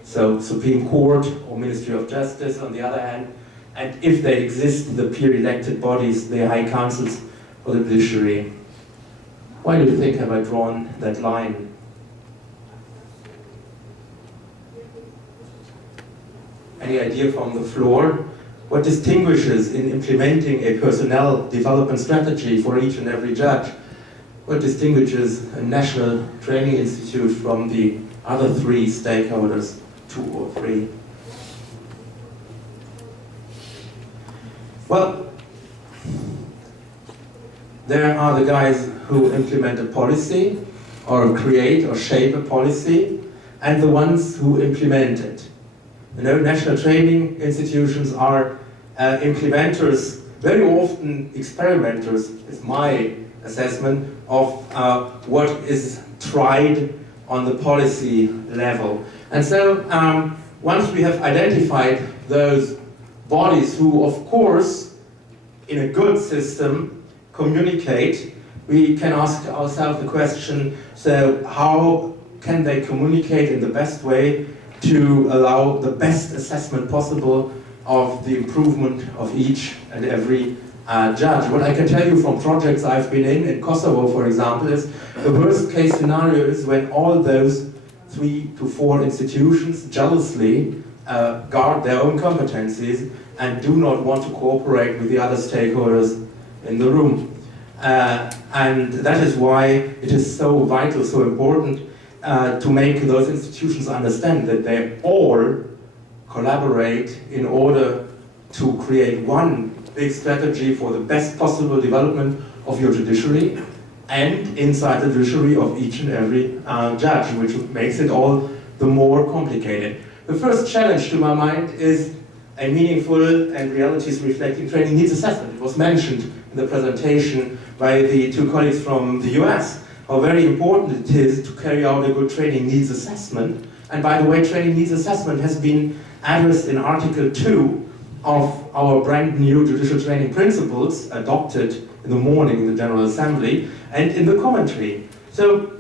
so Supreme Court or Ministry of Justice on the other hand, and if they exist, the peer-elected bodies, the high councils for the judiciary. Why do you think have I drawn that line? Any idea from the floor? What distinguishes in implementing a personnel development strategy for each and every judge? What distinguishes a national training institute from the other three stakeholders, 2 or 3? Well, there are the guys who implement a policy, or create or shape a policy, and the ones who implement it. You know, national training institutions are implementers, very often experimenters, is my assessment of what is tried on the policy level. And so once we have identified those bodies who, of course, in a good system, communicate, we can ask ourselves the question, so how can they communicate in the best way to allow the best assessment possible of the improvement of each and every judge? What I can tell you from projects I've been in Kosovo, for example, is the worst case scenario is when all those 3 to 4 institutions jealously guard their own competencies and do not want to cooperate with the other stakeholders in the room. And that is why it is so vital, so important to make those institutions understand that they all collaborate in order to create one big strategy for the best possible development of your judiciary and inside the judiciary of each and every judge, which makes it all the more complicated. The first challenge to my mind is a meaningful and realities reflecting training needs assessment. It was mentioned in the presentation by the 2 colleagues from the US, how very important it is to carry out a good training needs assessment. And by the way, training needs assessment has been addressed in Article 2 of our brand new judicial training principles adopted in the morning in the General Assembly and in the commentary. So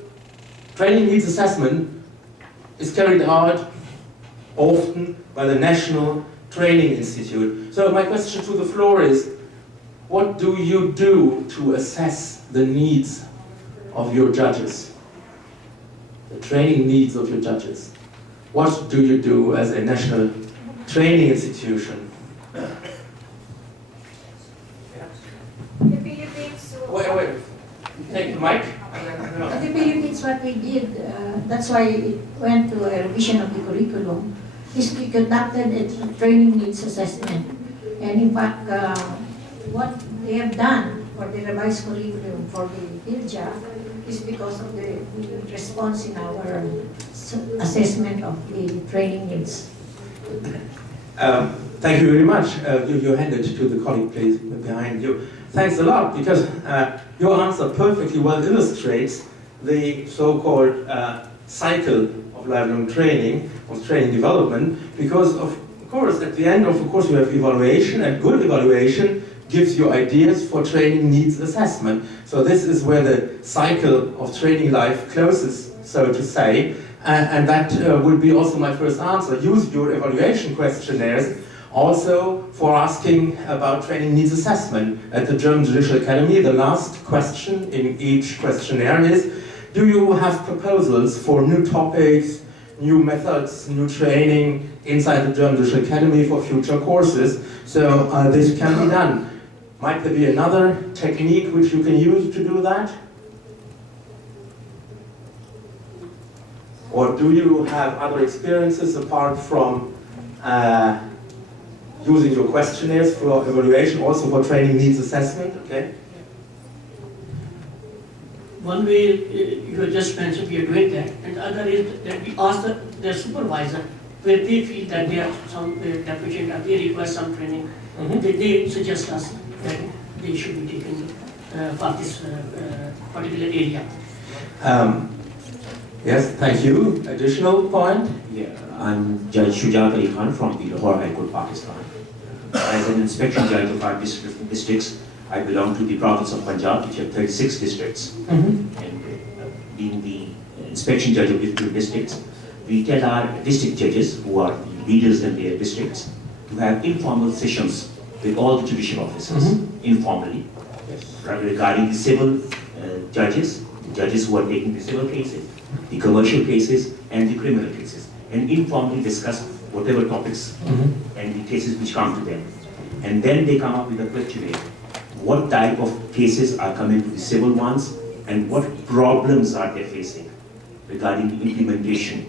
training needs assessment is carried out often by the National Training Institute. So my question to the floor is, what do you do to assess the needs of your judges? The training needs of your judges. What do you do as a national training institution? The Philippines. Wait. Take the mic. The Philippines, what we did, that's why it went to a revision of the curriculum, is we conducted a training needs assessment. And in fact, what they have done for the revised curriculum for the PILJA is because of the response in our assessment of the training needs. Thank you very much. You hand it to the colleague, please, behind you. Thanks a lot, because your answer perfectly well illustrates the so-called cycle of lifelong training, of training development, because of course, at the end of course, you have evaluation, and good evaluation gives you ideas for training needs assessment. So this is where the cycle of training life closes, so to say, and that will be also my first answer. Use your evaluation questionnaires also for asking about training needs assessment. At the German Judicial Academy, the last question in each questionnaire is, do you have proposals for new topics, new methods, new training inside the German Judicial Academy for future courses? So this can be done. Might there be another technique which you can use to do that? Or do you have other experiences apart from using your questionnaires for evaluation, also for training needs assessment? Okay. One way you have just mentioned we are doing that, and the other is that we ask their supervisor where they feel that they have some deficient or they request some training. They suggest us that they should be taken for this particular area. Yes, thank you. Additional point? Yeah, I'm Judge Shujat Ali Khan from the Lahore High Court, Pakistan. As an inspection judge of our districts, I belong to the province of Punjab, which have 36 districts. And being the inspection judge of different districts, we tell our district judges, who are the leaders in their districts, to have informal sessions with all the judicial officers, informally, regarding the civil judges, the judges who are taking the civil cases, the commercial cases, and the criminal cases, and informally discuss whatever topics and the cases which come to them. And then they come up with a questionnaire. What type of cases are coming to the civil ones, and what problems are they facing regarding the implementation.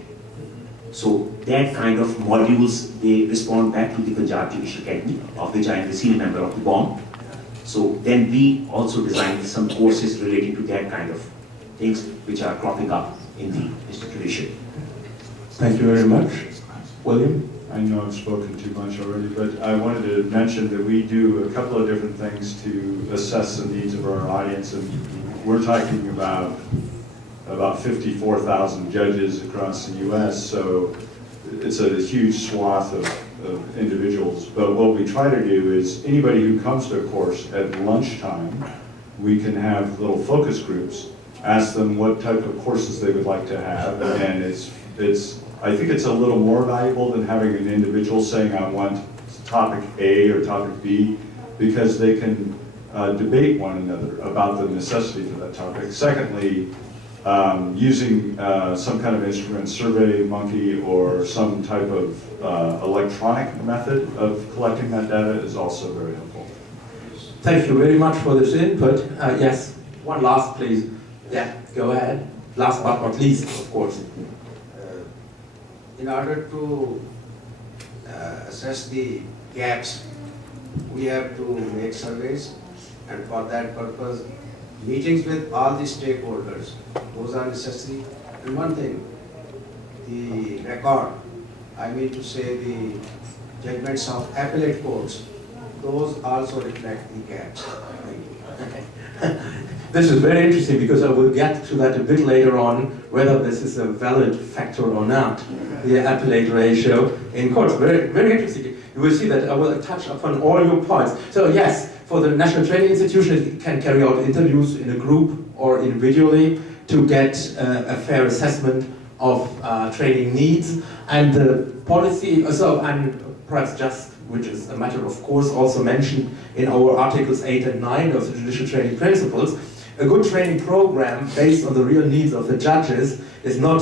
So that kind of modules, they respond back to the Punjab Judicial Academy, of which I am the senior member of the BOM. So then we also designed some courses relating to that kind of things which are cropping up in the district judiciary. Thank you very much. William? I know I've spoken too much already, but I wanted to mention that we do a couple of different things to assess the needs of our audience, and we're talking about 54,000 judges across the U.S., so it's a huge swath of individuals. But what we try to do is anybody who comes to a course at lunchtime, we can have little focus groups, ask them what type of courses they would like to have, and I think it's a little more valuable than having an individual saying, I want topic A or topic B, because they can debate one another about the necessity for that topic. Secondly, using some kind of instrument, SurveyMonkey, or some type of electronic method of collecting that data is also very helpful. Thank you very much for this input. Yes, one last, please. Yeah, go ahead. Last but not least, of course. In order to assess the gaps, we have to make surveys, and for that purpose, meetings with all the stakeholders, those are necessary. And one thing, the record, I mean to say the judgments of appellate courts, those also reflect the gaps. Thank you. Okay. This is very interesting because I will get to that a bit later on, whether this is a valid factor or not, the appellate ratio in courts. Very, very interesting. You will see that I will touch upon all your points. So yes, for the National Training Institution, it can carry out interviews in a group or individually to get a fair assessment of training needs, and the policy, and perhaps just, which is a matter of course also mentioned in our Articles 8 and 9 of the Judicial Training Principles. A good training program based on the real needs of the judges is not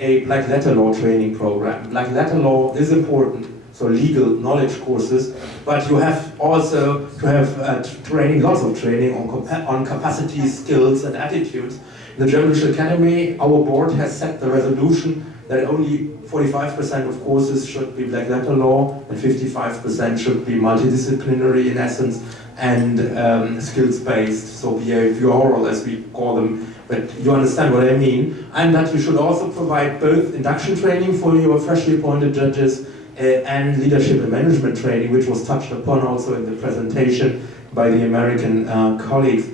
a black letter law training program. Black letter law is important, so legal knowledge courses, but you have also to have training, lots of training on capacities, skills, and attitudes. In the German Judicial Academy, our board has set the resolution that only 45% of courses should be black letter law and 55% should be multidisciplinary in essence, and skills-based, so behavioral as we call them, but you understand what I mean. And that you should also provide both induction training for your freshly appointed judges and leadership and management training, which was touched upon also in the presentation by the American colleagues.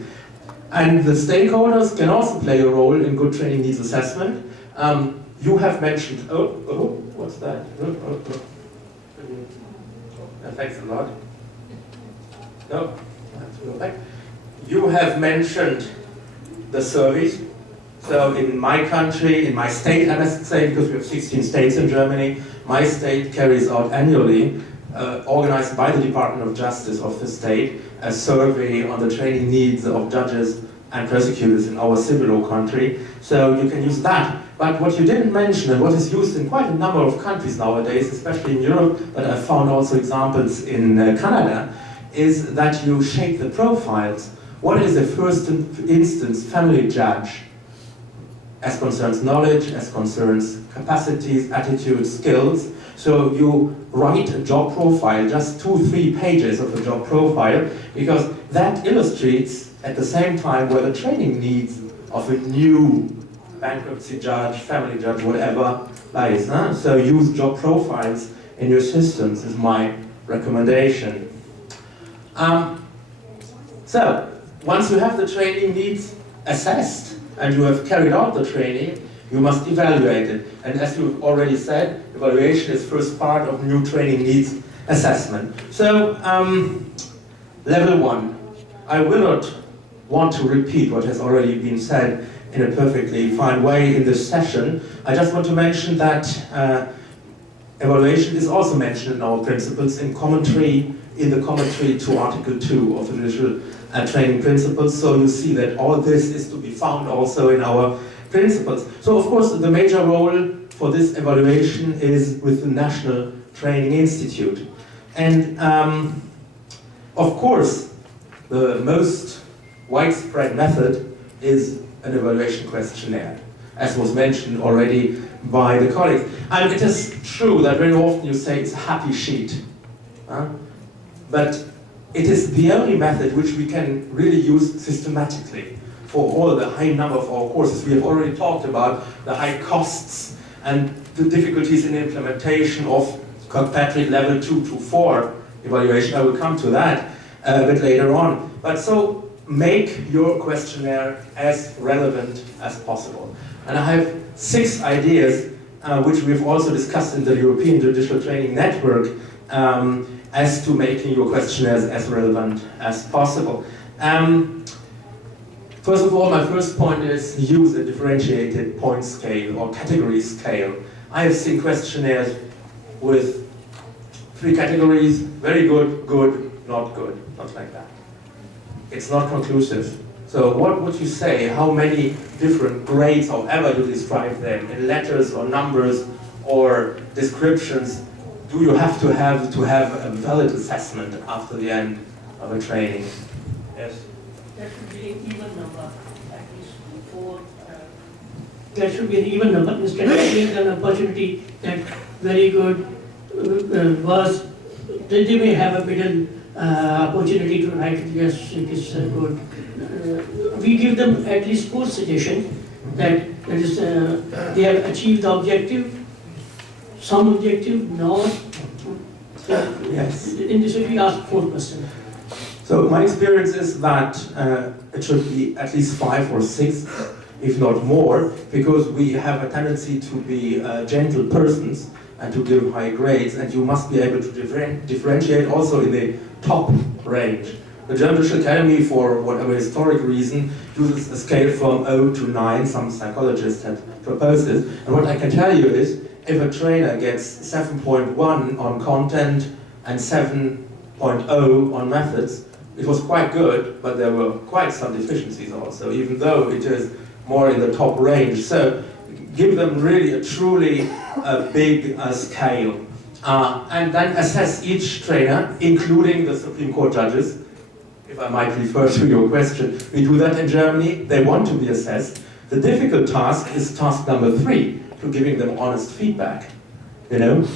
And the stakeholders can also play a role in good training needs assessment. You have mentioned, what's that? Thanks a lot. No, I have to go back. You have mentioned the surveys. So in my country, in my state, I must say, because we have 16 states in Germany, my state carries out annually, organized by the Department of Justice of the state, a survey on the training needs of judges and prosecutors in our civil law country, so you can use that. But what you didn't mention, and what is used in quite a number of countries nowadays, especially in Europe, but I found also examples in Canada, is that you shape the profiles. What is a first instance family judge as concerns knowledge, as concerns capacities, attitudes, skills? So you write a job profile, just 2-3 pages of a job profile, because that illustrates at the same time where the training needs of a new bankruptcy judge, family judge, whatever lies. Huh? So use job profiles in your systems is my recommendation. So once you have the training needs assessed and you have carried out the training, you must evaluate it. And as you've already said, evaluation is first part of new training needs assessment. So level 1, I will not want to repeat what has already been said in a perfectly fine way in this session. I just want to mention that evaluation is also mentioned in our principles in the commentary to Article 2 of the Judicial Training Principles. So you see that all this is to be found also in our principles. So of course the major role for this evaluation is with the National Training Institute. And of course the most widespread method is an evaluation questionnaire, as was mentioned already by the colleagues. And it is true that very often you say it's a happy sheet. But it is the only method which we can really use systematically for all the high number of our courses. We have already talked about the high costs and the difficulties in implementation of Kirkpatrick level 2 to 4 evaluation. I will come to that a bit later on. But so make your questionnaire as relevant as possible. And I have 6 ideas which we've also discussed in the European Judicial Training Network as to making your questionnaires as relevant as possible. First of all, my first point is use a differentiated point scale or category scale. I have seen questionnaires with 3 categories: very good, good, not like that. It's not conclusive. So what would you say, how many different grades, however you describe them, in letters or numbers or descriptions, do you have to have a valid assessment after the end of a training? Yes? That should be an even number, at least 4. That should be an even number, instead of giving an opportunity that very good was, they may have a middle opportunity to write, yes, it is good. We give them at least 4 suggestions that is, they have achieved the objective, some objective, not. Yes. In this way, we ask 4 questions. So my experience is that it should be at least 5 or 6, if not more, because we have a tendency to be gentle persons and to give high grades, and you must be able to differentiate also in the top range. The German Judicial Academy, for whatever historic reason, uses a scale from 0 to 9. Some psychologists have proposed this. And what I can tell you is, if a trainer gets 7.1 on content and 7.0 on methods, it was quite good, but there were quite some deficiencies also, even though it is more in the top range. So give them really a truly big scale. And then assess each trainer, including the Supreme Court judges, if I might refer to your question. We do that in Germany. They want to be assessed. The difficult task is task number 3, to giving them honest feedback. You know,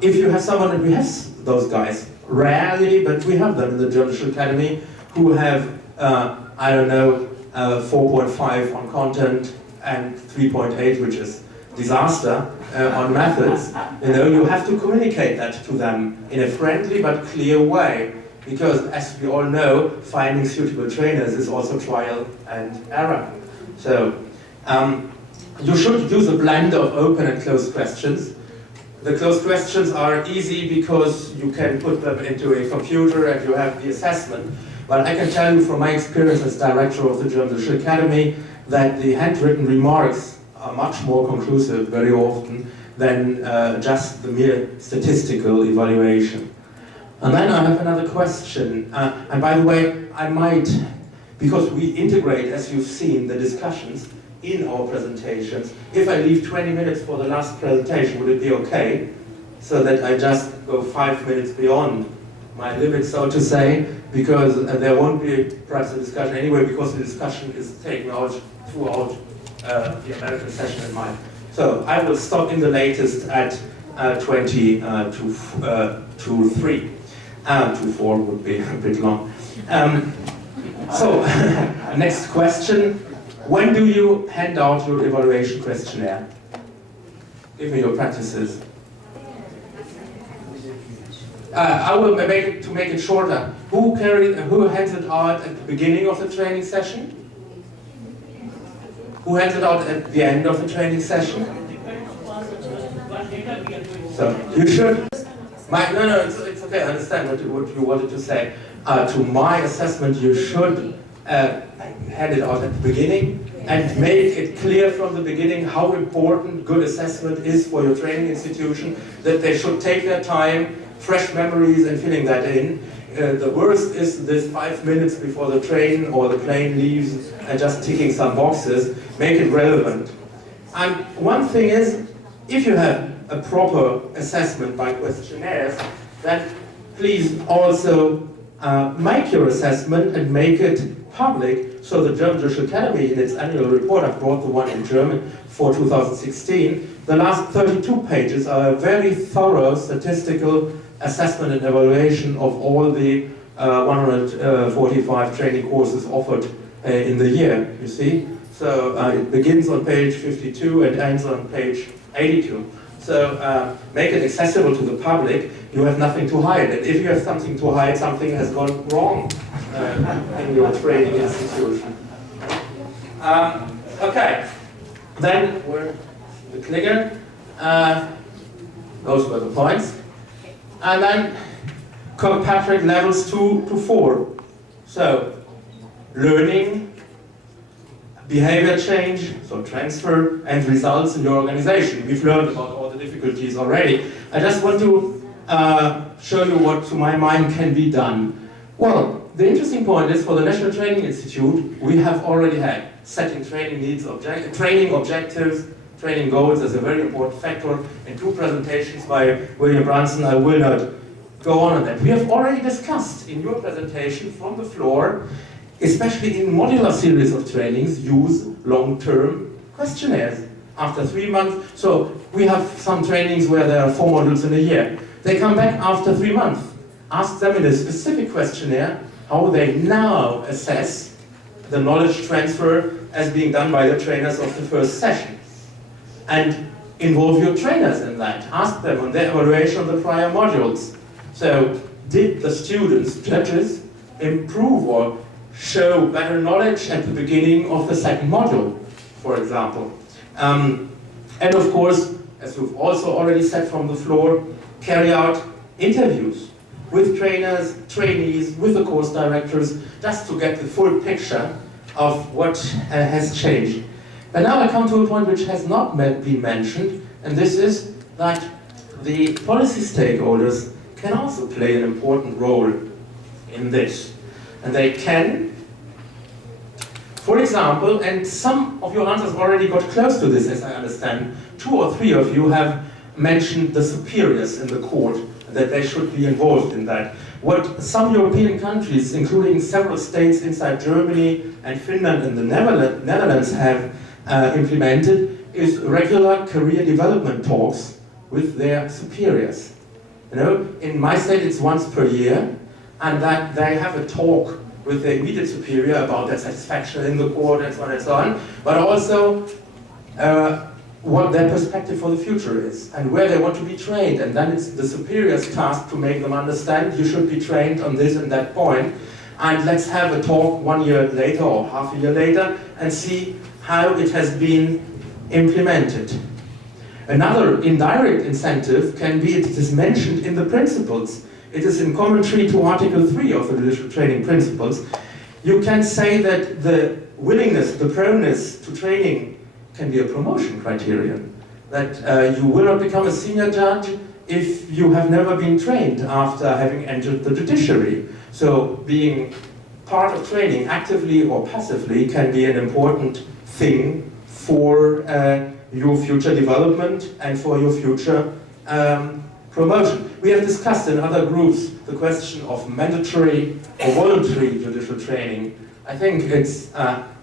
if you have someone, and we have those guys, rarely, but we have them in the Judicial Academy, who have, I don't know, 4.5 on content and 3.8, which is disaster, on methods. You know, you have to communicate that to them in a friendly but clear way. Because, as we all know, finding suitable trainers is also trial and error. So, you should use a blend of open and closed questions. The closed questions are easy because you can put them into a computer and you have the assessment. But I can tell you from my experience as director of the German Judicial Academy that the handwritten remarks are much more conclusive very often than just the mere statistical evaluation. And then I have another question. And by the way, I might because we integrate, as you've seen, the discussions in our presentations. If I leave 20 minutes for the last presentation, would it be okay? So that I just go 5 minutes beyond my limit, so to say, because there won't be perhaps a discussion anyway, because the discussion is taken out throughout the American session in mind. So I will stop in the latest at 20 to 3. To 4 would be a bit long. So, next question. When do you hand out your evaluation questionnaire? Give me your practices. I will make it shorter. Who hands it out at the beginning of the training session? Who hands it out at the end of the training session? So you should. No, it's okay. I understand what you wanted to say. To my assessment, you should hand it out at the beginning and make it clear from the beginning how important good assessment is for your training institution. That they should take their time, fresh memories, and filling that in. The worst is this 5 minutes before the train or the plane leaves and just ticking some boxes. Make it relevant. And one thing is, if you have a proper assessment by questionnaires, then please also make your assessment and make it public. So the German Judicial Academy, in its annual report, I brought the one in German for 2016, the last 32 pages are a very thorough statistical assessment and evaluation of all the 145 training courses offered in the year, you see. So it begins on page 52 and ends on page 82. So make it accessible to the public. You have nothing to hide. And if you have something to hide, something has gone wrong in your training institution. Okay, then we're the clicker. Those were the points. And then Kirkpatrick levels 2 to 4. So learning, behavior change, so transfer, and results in your organization. We've learned about all the difficulties already. I just want to show you what, to my mind, can be done. Well, the interesting point is, for the National Training Institute, we have already had setting training needs, training objectives, training goals as a very important factor, and 2 presentations by William Brunson. I will not go on that. We have already discussed in your presentation from the floor, especially in modular series of trainings, use long-term questionnaires after 3 months. So we have some trainings where there are 4 modules in a year. They come back after 3 months. Ask them in a specific questionnaire how they now assess the knowledge transfer as being done by the trainers of the first session. And involve your trainers in that. Ask them on their evaluation of the prior modules. So did the students, judges, improve or show better knowledge at the beginning of the second module, for example? And of course, as we've also already said from the floor, carry out interviews with trainers, trainees, with the course directors, just to get the full picture of what has changed. But now I come to a point which has not been mentioned, and this is that the policy stakeholders can also play an important role in this. And they can, for example, and some of your answers already got close to this, as I understand, 2 or 3 of you have mentioned the superiors in the court, that they should be involved in that. What some European countries, including several states inside Germany and Finland and the Netherlands have implemented is regular career development talks with their superiors. You know, in my state it's once per year, and that they have a talk with their immediate superior about their satisfaction in the court and so on, but also what their perspective for the future is and where they want to be trained. And then it's the superior's task to make them understand you should be trained on this and that point, and let's have a talk 1 year later or half a year later and see how it has been implemented. Another indirect incentive can be, it is mentioned in the principles. It is in commentary to Article 3 of the Judicial Training Principles. You can say that the willingness, the proneness to training can be a promotion criterion. That you will not become a senior judge if you have never been trained after having entered the judiciary. So being part of training, actively or passively, can be an important thing for your future development and for your future promotion. We have discussed in other groups the question of mandatory or voluntary judicial training. I think it's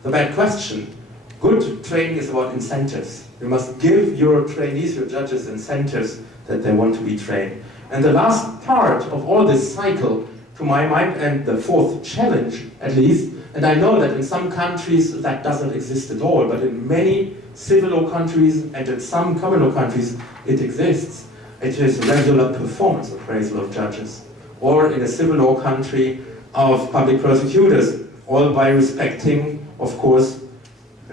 the bad question. Good training is about incentives. You must give your trainees, your judges, incentives that they want to be trained. And the last part of all this cycle, to my mind, and the fourth challenge at least, and I know that in some countries that doesn't exist at all, but in many civil law countries and in some common law countries it exists. It is regular performance appraisal of judges, or in a civil law country of public prosecutors, all by respecting, of course,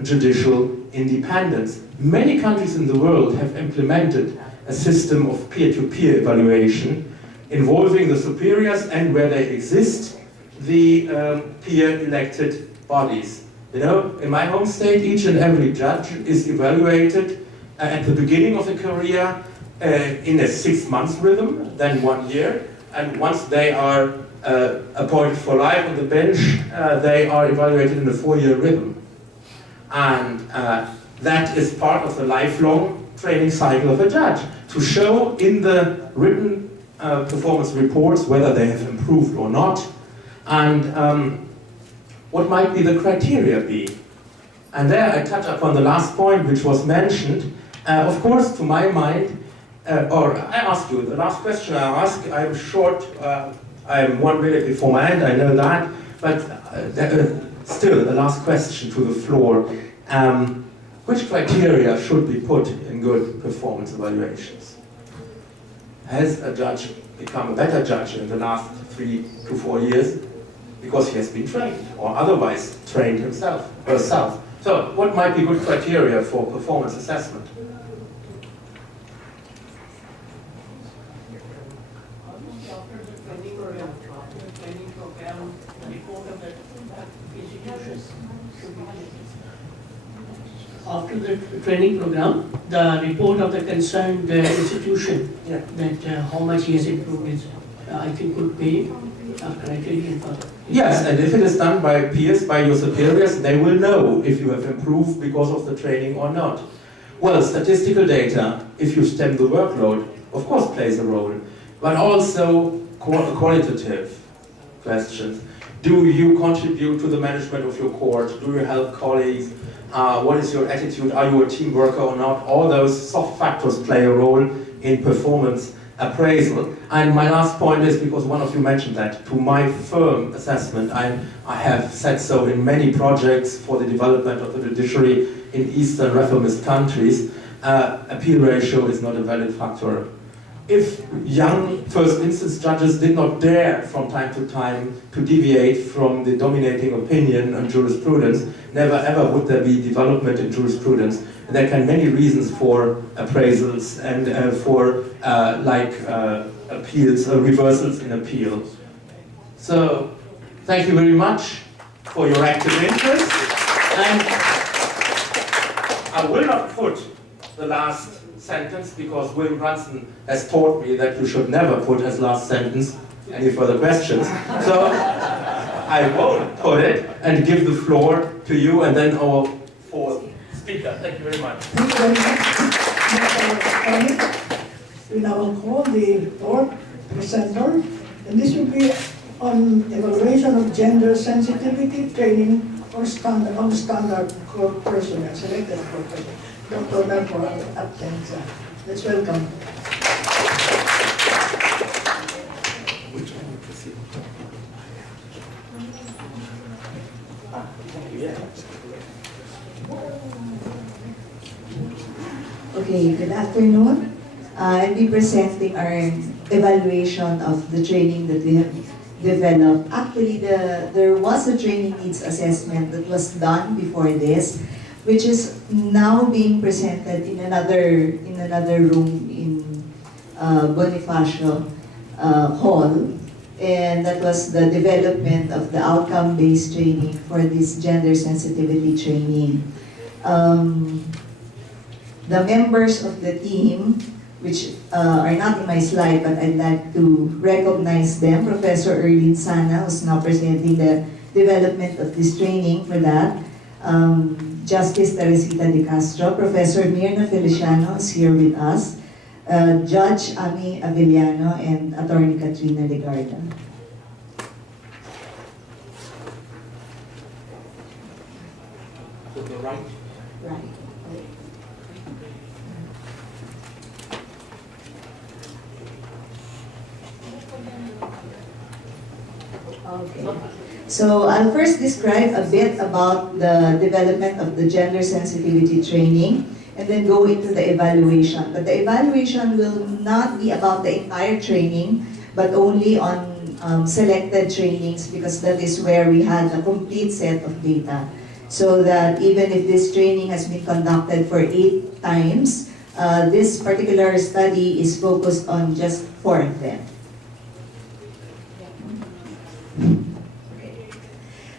judicial independence. Many countries in the world have implemented a system of peer-to-peer evaluation involving the superiors and, where they exist, the peer-elected bodies. You know, in my home state, each and every judge is evaluated at the beginning of the career in a 6-month rhythm, then 1 year, and once they are appointed for life on the bench, they are evaluated in a 4-year rhythm. And that is part of the lifelong training cycle of a judge, to show in the written performance reports whether they have improved or not, and what might be the criteria be. And there I touch upon the last point which was mentioned. Of course, to my mind, or I ask you, the last question I ask, I'm short, I'm 1 minute before my end, I know that, but still, the last question to the floor. Which criteria should be put in good performance evaluations? Has a judge become a better judge in the last 3 to 4 years because he has been trained, or otherwise trained himself, herself? So, what might be good criteria for performance assessment? After the training program, the report of the concerned institution, that how much he has improved is, I think, could be a criterion for that. Yes, and if it is done by peers, by your superiors, they will know if you have improved because of the training or not. Well, statistical data, if you stem the workload, of course plays a role, but also qualitative questions. Do you contribute to the management of your court? Do you help colleagues? What is your attitude? Are you a team worker or not? All those soft factors play a role in performance appraisal. And my last point is, because one of you mentioned that, to my firm assessment, I have said so in many projects for the development of the judiciary in Eastern reformist countries, appeal ratio is not a valid factor. If young first instance judges did not dare from time to time to deviate from the dominating opinion on jurisprudence, never ever would there be development in jurisprudence. And there can be many reasons for appraisals and for appeals, reversals in appeal. So, thank you very much for your active interest. And I will not put the last sentence, because William Brunson has taught me that you should never put as last sentence any further questions. So I won't put it and give the floor to you and then our fourth speaker. Thank you very much. Thank you very much. We now call the fourth presenter, and this will be on evaluation of gender sensitivity training for standard court personnel, selected court personnel. Dr. Melford attends. Let's welcome. Okay, good afternoon. I'll be presenting our evaluation of the training that we have developed. Actually, there was a training needs assessment that was done before this, which is now being presented in another room in Bonifacio Hall, and that was the development of the outcome-based training for this gender sensitivity training. The members of the team, which are not in my slide, but I'd like to recognize them. Professor Erlene Sana, who's now presenting the development of this training for that. Justice Teresita de Castro, Professor Mirna Feliciano is here with us, Judge Ami Avellano, and Attorney Katrina Legarda. To the right. Right. Okay. So I'll first describe a bit about the development of the gender sensitivity training and then go into the evaluation. But the evaluation will not be about the entire training, but only on selected trainings, because that is where we had a complete set of data. So that even if this training has been conducted for 8 times, this particular study is focused on just 4 of them.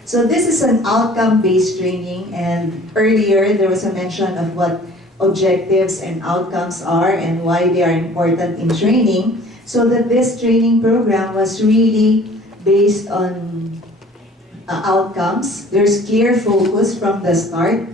So this is an outcome-based training, and earlier there was a mention of what objectives and outcomes are and why they are important in training, so that this training program was really based on outcomes. There's clear focus from the start.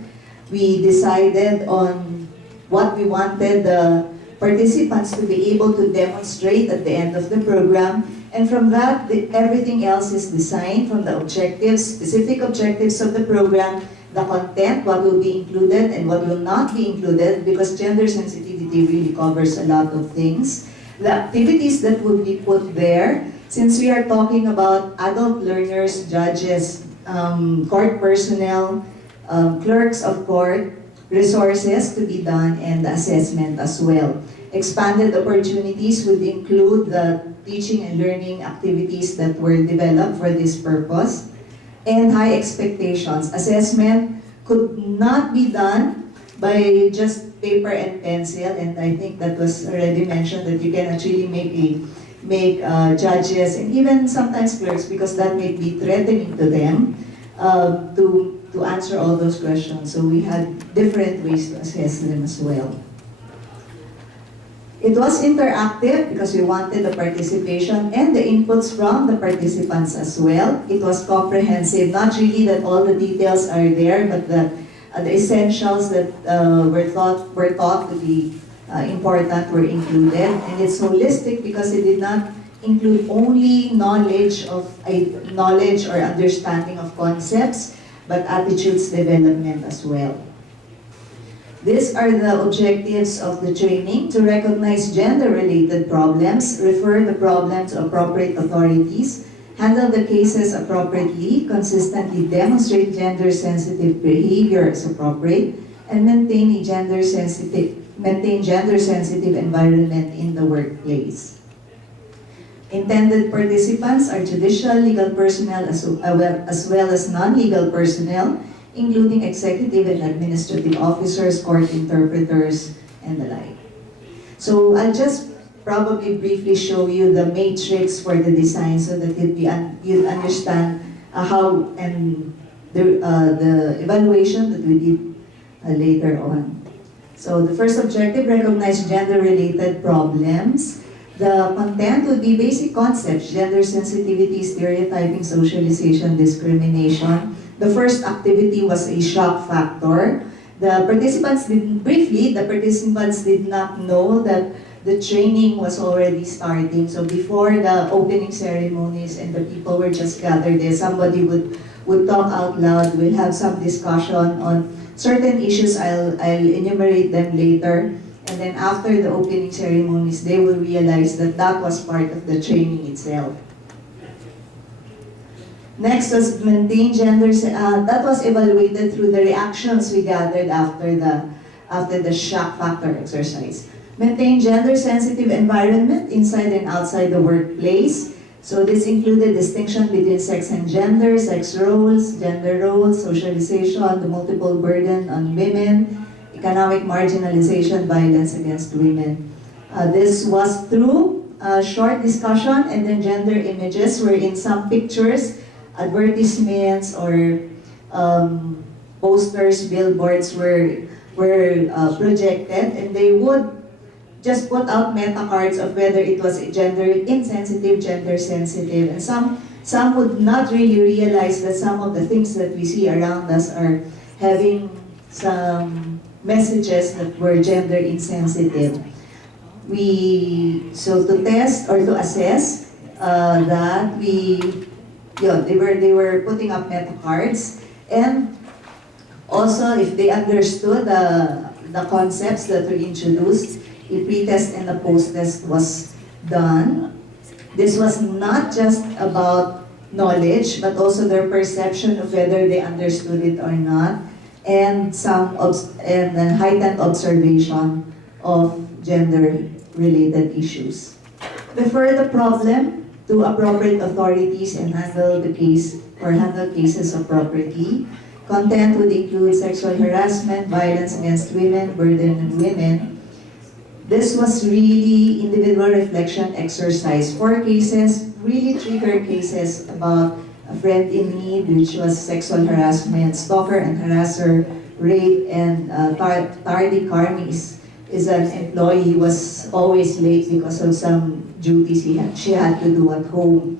We decided on what we wanted the participants to be able to demonstrate at the end of the program. And from that, everything else is designed from the objectives, specific objectives of the program, the content, what will be included and what will not be included, because gender sensitivity really covers a lot of things. The activities that would be put there, since we are talking about adult learners, judges, court personnel, clerks of court, resources to be done, and the assessment as well. Expanded opportunities would include the teaching and learning activities that were developed for this purpose, and high expectations. Assessment could not be done by just paper and pencil, and I think that was already mentioned that you can actually make judges and even sometimes clerks, because that may be threatening to them, to answer all those questions. So we had different ways to assess them as well. It was interactive because we wanted the participation and the inputs from the participants as well. It was comprehensive, not really that all the details are there, but that the essentials that were thought to be important were included. And it's holistic because it did not include only knowledge or understanding of concepts, but attitudes development as well. These are the objectives of the training: to recognize gender-related problems, refer the problem to appropriate authorities, handle the cases appropriately, consistently demonstrate gender-sensitive behavior as appropriate, and maintain gender-sensitive environment in the workplace. Intended participants are judicial, legal personnel, as well as non-legal personnel, including executive and administrative officers, court interpreters, and the like. So I'll just probably briefly show you the matrix for the design so that you'll understand how and the evaluation that we did later on. So the first objective, recognize gender-related problems. The content would be basic concepts: gender sensitivity, stereotyping, socialization, discrimination. The first activity was a shock factor. The participants did not know that the training was already starting. So before the opening ceremonies and the people were just gathered there, somebody would talk out loud. We'll have some discussion on certain issues. I'll enumerate them later. And then after the opening ceremonies, they will realize that that was part of the training itself. Next was maintain gender, that was evaluated through the reactions we gathered after the shock factor exercise. Maintain gender-sensitive environment inside and outside the workplace. So this included distinction between sex and gender, sex roles, gender roles, socialization, the multiple burden on women, economic marginalization, violence against women. This was through a short discussion, and then gender images were in some pictures, advertisements or posters, billboards were projected, and they would just put out meta cards of whether it was gender insensitive, gender sensitive, and some some would not really realize that some of the things that we see around us are having some messages that were gender insensitive. So to test or to assess that they were putting up meta cards, and also if they understood the concepts that were introduced, a pre-test and a post-test was done. This was not just about knowledge, but also their perception of whether they understood it or not, and heightened observation of gender-related issues. Refer the problem to appropriate authorities and handle the case or handle cases appropriately. Content would include sexual harassment, violence against women, burden on women. This was really individual reflection exercise. 4 cases, really trigger cases about a friend in need, which was sexual harassment, stalker and harasser, rape, and tardy Carmi is an employee. He was always late because of some duties she had to do at home.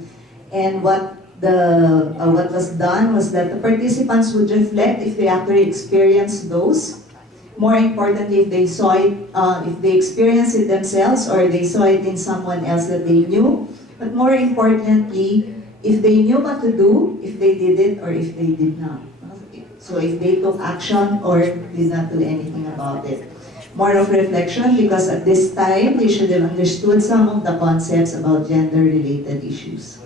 And what was done was that the participants would reflect if they actually experienced those. More importantly, if they saw it, if they experienced it themselves or they saw it in someone else that they knew. But more importantly, if they knew what to do, if they did it or if they did not. So if they took action or did not do anything about it. More of reflection, because at this time, they should have understood some of the concepts about gender-related issues.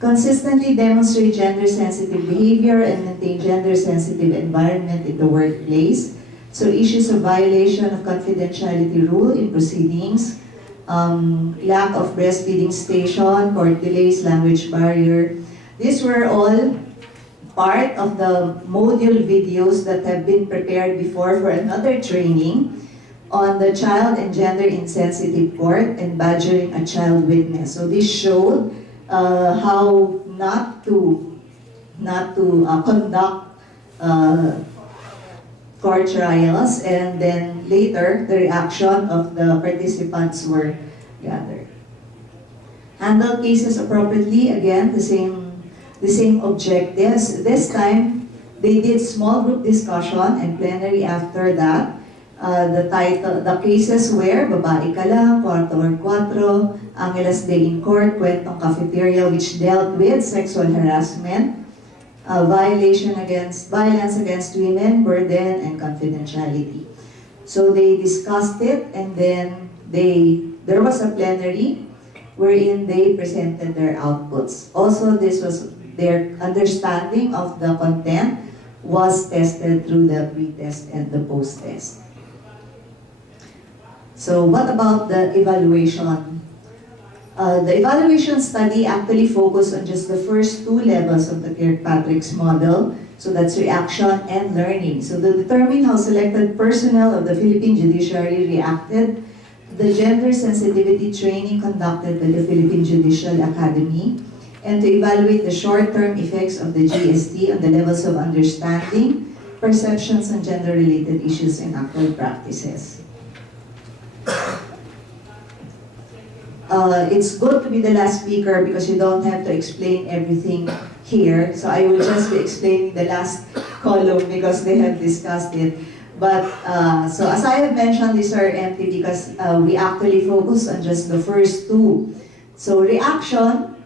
Consistently demonstrate gender-sensitive behavior and maintain gender-sensitive environment in the workplace. So issues of violation of confidentiality rule in proceedings, lack of breastfeeding station, court delays, language barrier. These were all part of the module videos that have been prepared before for another training on the child and gender insensitive court and badgering a child witness. So this showed how not to conduct court trials, and then later the reaction of the participants were gathered. Handle cases appropriately, again the same objectives. This time they did small group discussion and plenary after that. The cases were Babae Ka Lang, Kwarto or Cuatro, Angeles Day in Court, Kwentong Cafeteria, which dealt with sexual harassment, violence against women, burden, and confidentiality. So they discussed it, and then there was a plenary wherein they presented their outputs. Also, this was their understanding of the content was tested through the pre-test and the post-test. So what about the evaluation? The evaluation study actually focused on just the first 2 levels of the Kirkpatrick's model. So that's reaction and learning. So to determine how selected personnel of the Philippine Judiciary reacted to the gender sensitivity training conducted by the Philippine Judicial Academy, and to evaluate the short-term effects of the GST on the levels of understanding, perceptions on gender-related issues, and actual practices. It's good to be the last speaker because you don't have to explain everything here. So I will just be explaining the last column because they have discussed it. But so as I have mentioned, these are empty because we actually focus on just the first 2. So reaction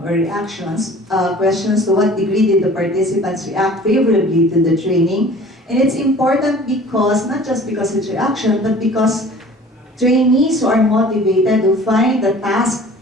or reactions, questions: to what degree did the participants react favorably to the training? And it's important because, not just because it's reaction, but because trainees who are motivated, who find the task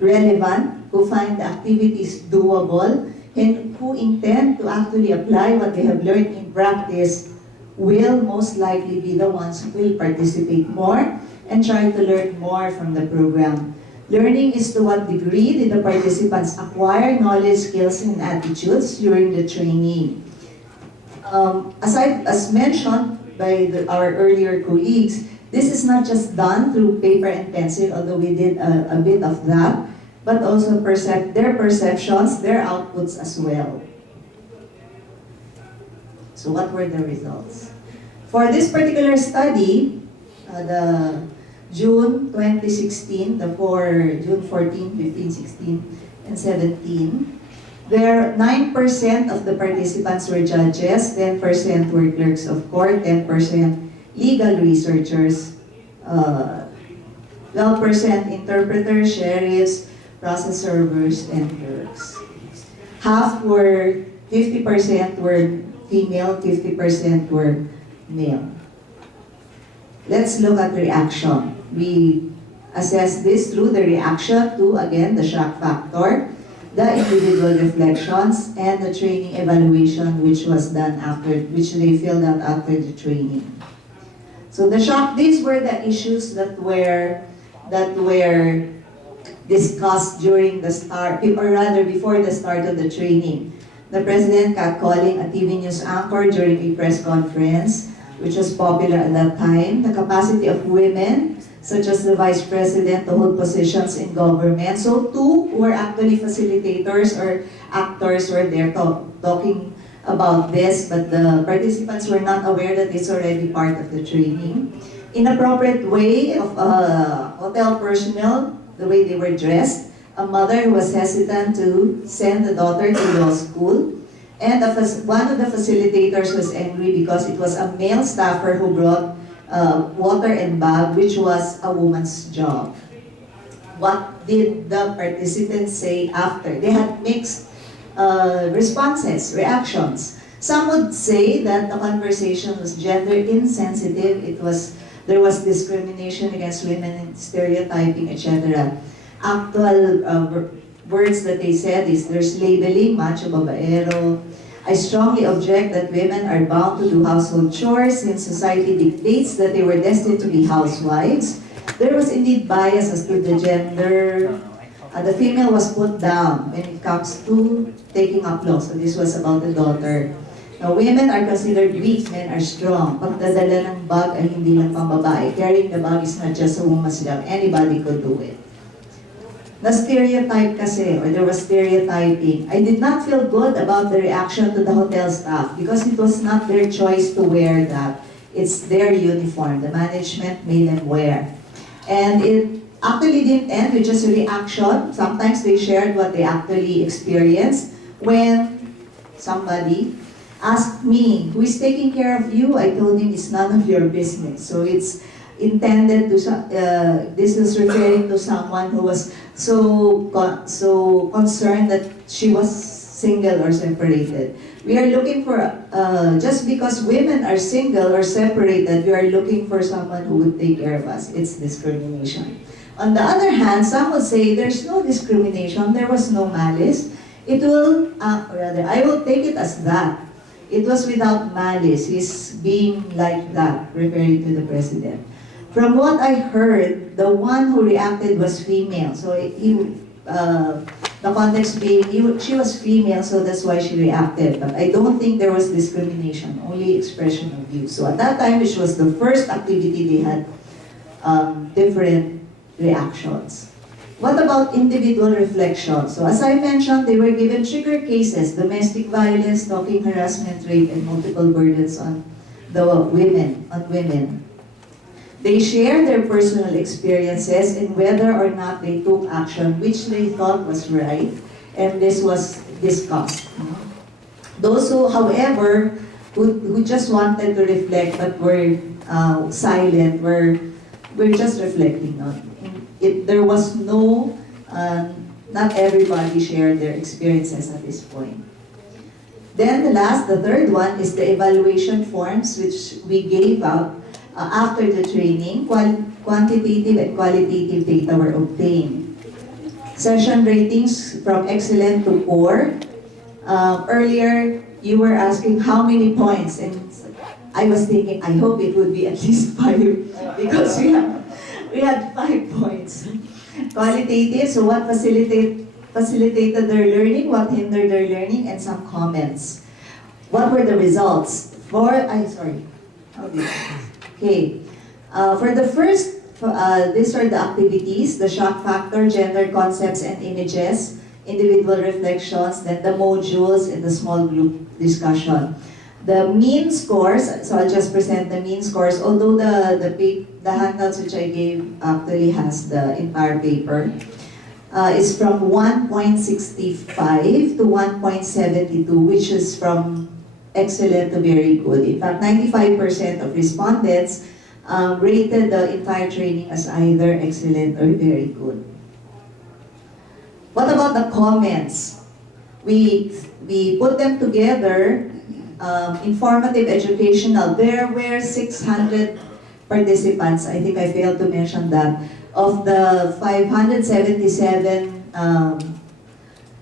relevant, who find the activities doable, and who intend to actually apply what they have learned in practice will most likely be the ones who will participate more and try to learn more from the program. Learning is to what degree did the participants acquire knowledge, skills, and attitudes during the training. As mentioned by our earlier colleagues, this is not just done through paper and pencil, although we did a bit of that, but also their perceptions, their outputs as well. So what were the results? For this particular study, the June 2016, June 14, 15, 16, 2017, where 9% of the participants were judges, 10% were clerks of court, 10% legal researchers, 12% interpreters, sheriffs, process servers, and clerks. Half were, 50% were female, 50% were male. Let's look at reaction. We assess this through the reaction to, again, the shock factor, the individual reflections, and the training evaluation which was done after, which they filled out after the training. So the shock, these were the issues that were discussed during the start, or rather before the start of the training. The President catcalling a TV news anchor during a press conference, which was popular at that time. The capacity of women, such as the Vice President, to hold positions in government. So two were actually facilitators or actors were there talking about this, but the participants were not aware that it's already part of the training. Inappropriate way of hotel personnel, the way they were dressed. A mother who was hesitant to send the daughter to law school. And one of the facilitators was angry because it was a male staffer who brought water and bag, which was a woman's job. What did the participants say after? They had mixed responses, reactions. Some would say that the conversation was gender insensitive. There was discrimination against women and stereotyping, etc. Actual words that they said is there's labeling, macho, babaero. I strongly object that women are bound to do household chores since society dictates that they were destined to be housewives. There was indeed bias as to the gender. The female was put down when it comes to taking up law. So this was about the daughter. Now, women are considered weak, men are strong. Pagdadala ng bag ay hindi lang pang babae. Carrying the bag is not just a woman's job. Anybody could do it. The stereotype kasi, or there was stereotyping. I did not feel good about the reaction to the hotel staff because it was not their choice to wear that. It's their uniform. The management made them wear. And it actually didn't end with just a reaction. Sometimes they shared what they actually experienced when somebody asked me, who is taking care of you? I told him it's none of your business. So it's intended to, this is referring to someone who was so concerned that she was single or separated. We are looking for, just because women are single or separated, we are looking for someone who would take care of us. It's discrimination. On the other hand, some would say there's no discrimination, there was no malice. It will, rather, I will take it as that. It was without malice, he's being like that, referring to the President. From what I heard, the one who reacted was female. So the context being, she was female, so that's why she reacted. But I don't think there was discrimination, only expression of views. So at that time, which was the first activity, they had different reactions. What about individual reflection? So as I mentioned, they were given trigger cases, domestic violence, stalking, harassment, rape, and multiple burdens on the women. They shared their personal experiences and whether or not they took action which they thought was right, and this was discussed. Those who, however, who just wanted to reflect but were silent, were just reflecting on it. There was no, not everybody shared their experiences at this point. Then the third one is the evaluation forms which we gave out after the training. Quantitative and qualitative data were obtained. Session ratings from excellent to poor. Earlier, you were asking how many points, and I was thinking, I hope it would be at least 5 because we had 5 points. Qualitative, so what facilitated their learning, what hindered their learning, and some comments. What were the results? Okay. For the first, these are the activities, the shock factor, gender concepts and images, individual reflections, then the modules, and the small group discussion. The mean scores, so I'll just present the mean scores, although the handouts which I gave actually has the entire paper. is from 1.65 to 1.72, which is from excellent to very good. In fact, 95% of respondents rated the entire training as either excellent or very good. What about the comments? We put them together, informative, educational. There were 600 participants. I think I failed to mention that. Of the 577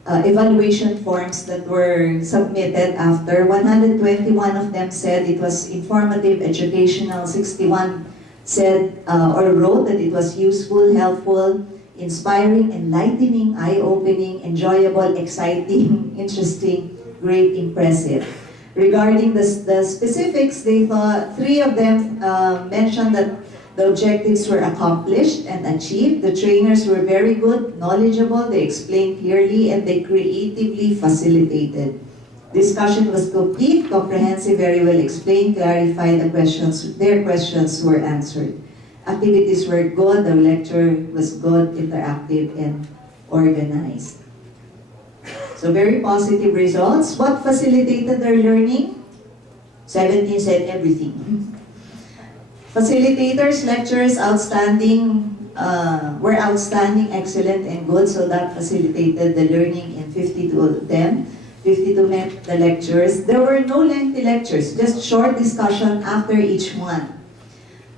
evaluation forms that were submitted after, 121 of them said it was informative, educational, 61 said or wrote that it was useful, helpful, inspiring, enlightening, eye-opening, enjoyable, exciting, interesting, great, impressive. Regarding the specifics, they thought 3 of them mentioned that the objectives were accomplished and achieved. The trainers were very good, knowledgeable, they explained clearly, and they creatively facilitated. Discussion was complete, comprehensive, very well explained, clarified, their questions were answered. Activities were good, the lecture was good, interactive, and organized. So very positive results. What facilitated their learning? 17 said everything. Facilitators, lecturers, outstanding, were outstanding, excellent, and good, so that facilitated the learning in 52 of them. 52 meant the lectures. There were no lengthy lectures, just short discussion after each one.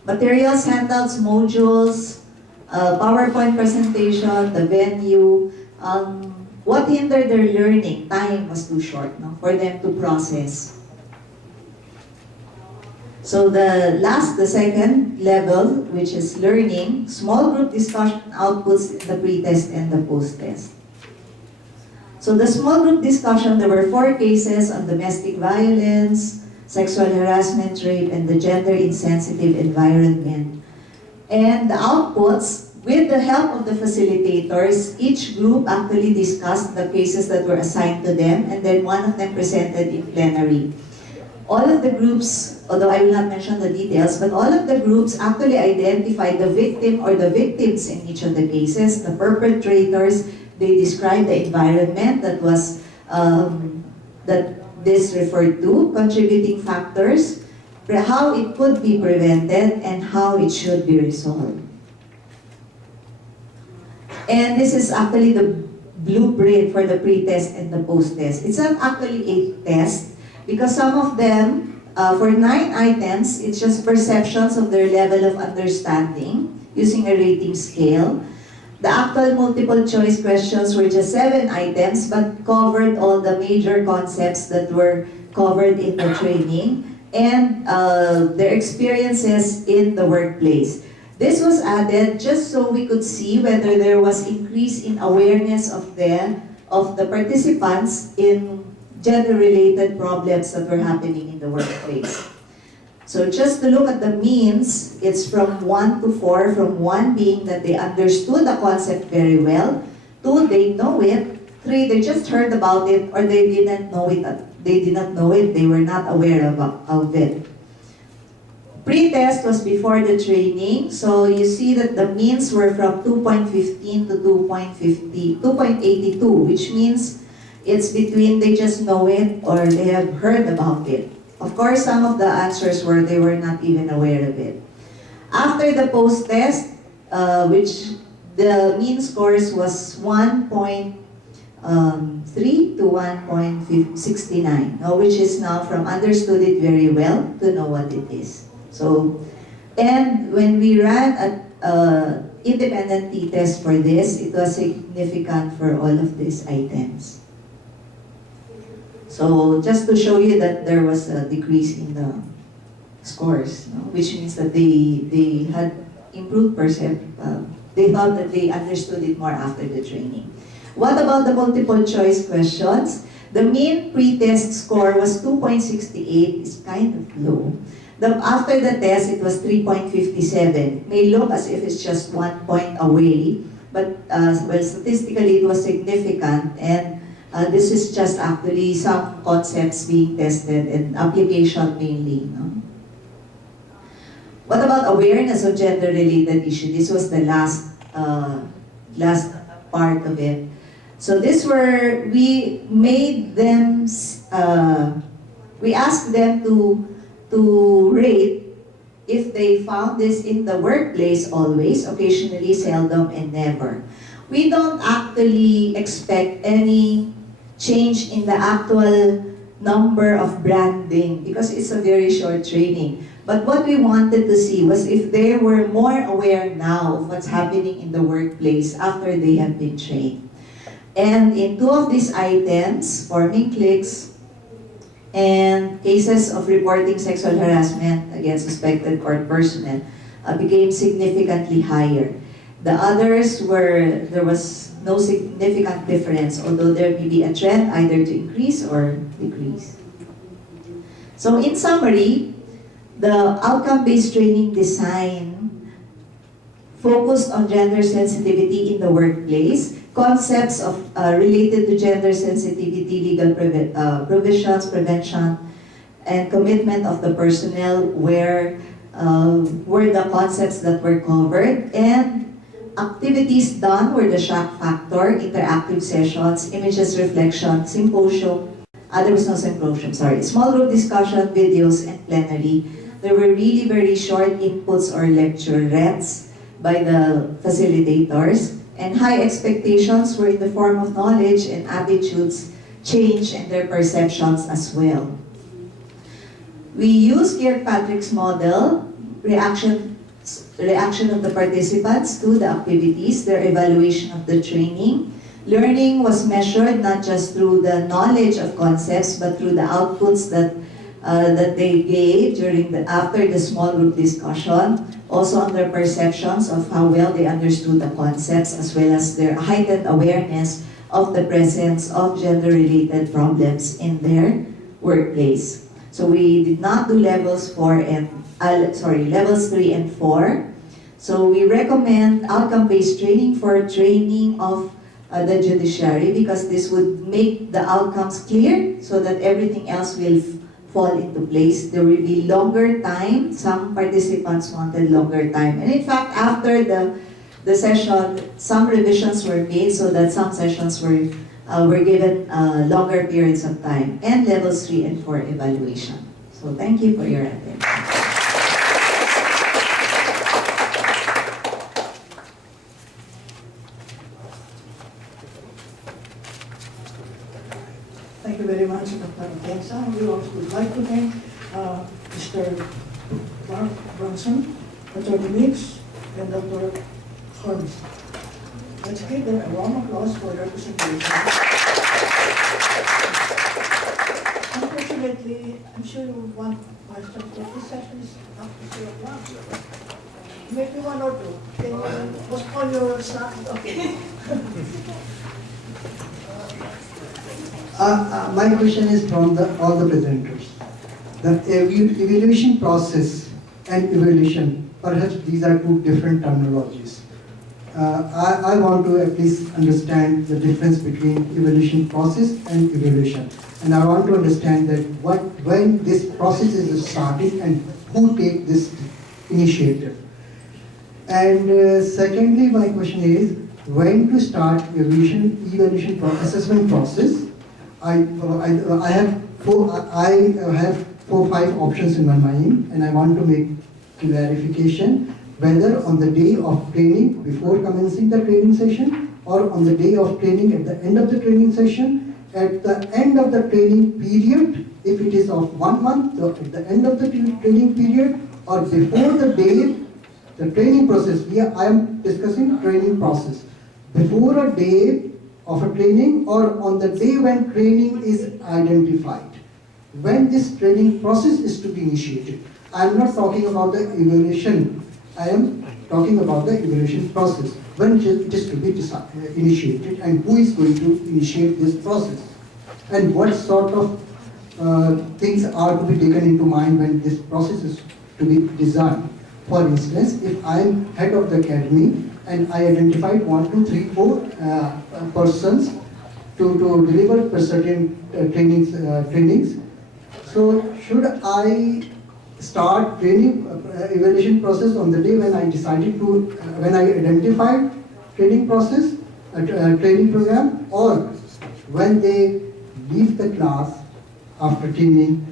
Materials, handouts, modules, PowerPoint presentation, the venue. What hindered their learning? Time was too short, no, for them to process. So the second level, which is learning, small group discussion outputs the pre-test and the post-test. So the small group discussion, there were 4 cases on domestic violence, sexual harassment, rape, and the gender-insensitive environment. And the outputs, with the help of the facilitators, each group actually discussed the cases that were assigned to them, and then one of them presented in plenary. All of the groups, although I will not mention the details, but all of the groups actually identified the victim or the victims in each of the cases, the perpetrators. They described the environment that was that this referred to, contributing factors, how it could be prevented, and how it should be resolved. And this is actually the blueprint for the pre-test and the post-test. It's not actually a test, because some of them, for 9 items, it's just perceptions of their level of understanding using a rating scale. The actual multiple choice questions were just 7 items, but covered all the major concepts that were covered in the training and their experiences in the workplace. This was added just so we could see whether there was increase in awareness of the participants in gender-related problems that were happening in the workplace. So just to look at the means, it's from 1 to 4, from 1 being that they understood the concept very well, 2, they know it, 3, they just heard about it, or they didn't know it, they were not aware of it. Pre-test was before the training, so you see that the means were from 2.15 to 2.82, which means it's between they just know it or they have heard about it. Of course, some of the answers were they were not even aware of it. After the post-test, which the mean scores was 1.3 to 1.69, which is now from understood it very well to know what it is. So, and when we ran an independent t-test for this, it was significant for all of these items. So just to show you that there was a decrease in the scores, which means that they had improved they thought that they understood it more after the training. What about the multiple choice questions? The mean pre-test score was 2.68, it's kind of low. After the test, it was 3.57. May look as if it's just 1 point away, but well, statistically it was significant, and this is just actually some concepts being tested and application mainly. What about awareness of gender-related issues? This was the last part of it. So we made them, we asked them to rate if they found this in the workplace always, occasionally, seldom, and never. We don't actually expect any change in the actual number of branding because it's a very short training. But what we wanted to see was if they were more aware now of what's happening in the workplace after they have been trained. And in 2 of these items, forming cliques and cases of reporting sexual harassment against suspected court personnel, became significantly higher. The others there was no significant difference, although there may be a trend either to increase or decrease. So in summary, the outcome-based training design focused on gender sensitivity in the workplace, concepts of related to gender sensitivity, legal provisions, prevention, and commitment of the personnel were the concepts that were covered, and activities done were the shock factor, interactive sessions, images reflection, symposium, there was no symposium, sorry, small group discussion, videos, and plenary. There were really very short inputs or lecturettes by the facilitators, and high expectations were in the form of knowledge and attitudes change and their perceptions as well. We used Kirkpatrick's model, reaction of the participants to the activities, their evaluation of the training. Learning was measured not just through the knowledge of concepts, but through the outputs that they gave after the small group discussion, also on their perceptions of how well they understood the concepts, as well as their heightened awareness of the presence of gender-related problems in their workplace. So we did not do levels 3 and 4. So we recommend outcome-based training for training of the judiciary, because this would make the outcomes clear so that everything else will fall into place. There will be longer time. Some participants wanted longer time. And in fact, after the session, some revisions were made so that some sessions were given longer periods of time, and levels 3 and 4 evaluation. So thank you for your attention. Thank you very much, Dr. Atensa. We also would like to thank Mr. Mark Bronson, Dr. Mix, and Dr. Holmes. Let's give them a warm applause for their presentation. Unfortunately, I'm sure you want questions, but this session is up to 3 o'clock. Maybe 1 or 2. Can you postpone your snack? Okay. My question is from all the presenters. The evaluation process and evaluation, perhaps these are 2 different terminologies. I want to at least understand the difference between evaluation process and evaluation. And I want to understand that when this process is starting and who take this initiative. And secondly, my question is, when to start evaluation assessment process? I have 4 or 5 options in my mind, and I want to make clarification whether on the day of training before commencing the training session, or on the day of training at the end of the training session, at the end of the training period, if it is of 1 month, or at the end of the training period, or before the day, the training process. Here I am discussing training process. Before a day of a training, or on the day when training is identified. When this training process is to be initiated. I am not talking about the evaluation. I am talking about the evaluation process. When it is to be initiated, and who is going to initiate this process. And what sort of things are to be taken into mind when this process is to be designed. For instance, if I am head of the academy, and I identified 1, 2, 3, 4 persons to deliver certain trainings. So should I start training evaluation process on the day when I decided to, when I identified training process, training program, or when they leave the class after training,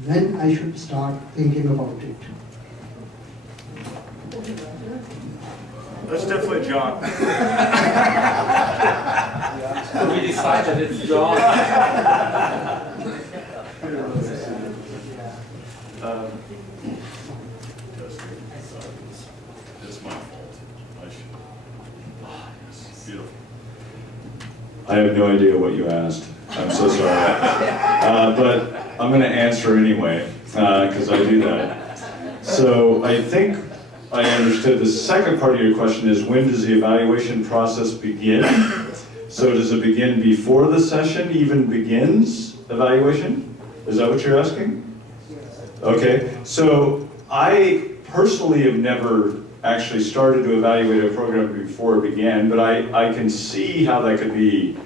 then I should start thinking about it. That's definitely John. We decided it's John. It's my fault. Yes, beautiful. I have no idea what you asked. I'm so sorry. But I'm going to answer anyway, because I do that. So I think I understood the second part of your question is, when does the evaluation process begin? So does it begin before the session even begins evaluation? Is that what you're asking? Okay, so I personally have never actually started to evaluate a program before it began, but I can see how that could be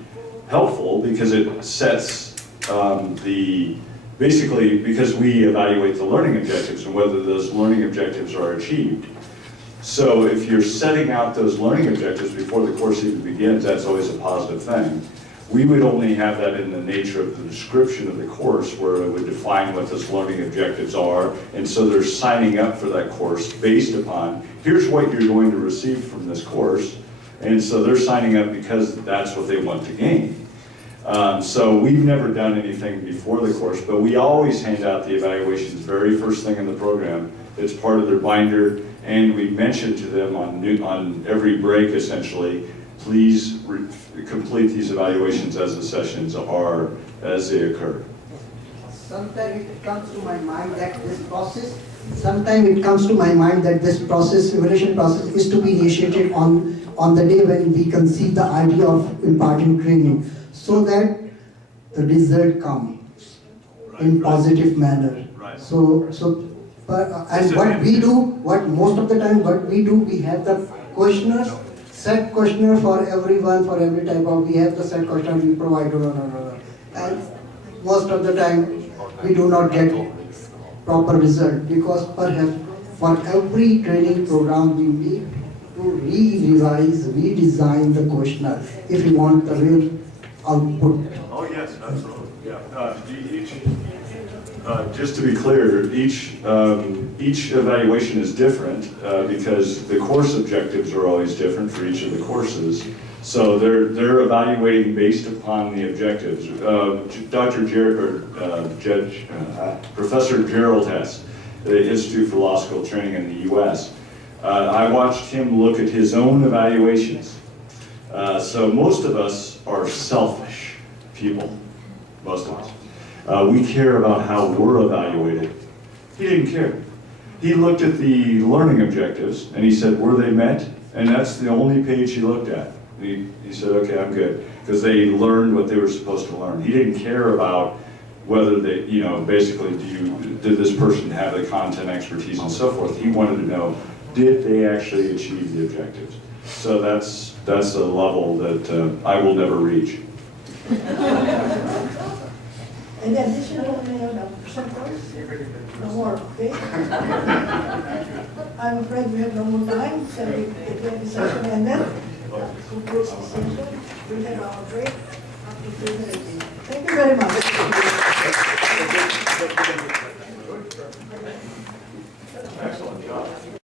helpful because it sets basically because we evaluate the learning objectives and whether those learning objectives are achieved. So if you're setting out those learning objectives before the course even begins, that's always a positive thing. We would only have that in the nature of the description of the course, where it would define what those learning objectives are, and so they're signing up for that course based upon, here's what you're going to receive from this course, and so they're signing up because that's what they want to gain. So we've never done anything before the course, but we always hand out the evaluations very first thing in the program. It's part of their binder, and we mention to them on every break, essentially, please complete these evaluations as the sessions are, as they occur. Sometimes it comes to my mind that this process, evaluation process is to be initiated on the day when we conceive the idea of imparting training, so that the result comes in positive manner. Right. And what we do, most of the time we have the questionnaires, set questionnaire for everyone, for every type of, we have the set questionnaire we provide, and most of the time we do not get proper result, because perhaps for every training program we need to revise, redesign the questionnaire if we want the real output. Oh yes, absolutely. Yeah. Just to be clear, each evaluation is different because the course objectives are always different for each of the courses. So they're evaluating based upon the objectives. Professor Gerald Hess, the Institute for Law School Training in the U.S. I watched him look at his own evaluations. So most of us are selfish people, most of us. We care about how we're evaluated. He didn't care. He looked at the learning objectives and he said, were they met? And that's the only page he looked at. He said, okay, I'm good. Because they learned what they were supposed to learn. He didn't care about whether they, basically, did this person have the content expertise and so forth. He wanted to know, did they actually achieve the objectives? So that's a level that I will never reach. Any additional presenters? No more, okay? I'm afraid we have no more time, so we declare the session ended. Concludes the session. We'll have our break up to 3:30. Thank you very much.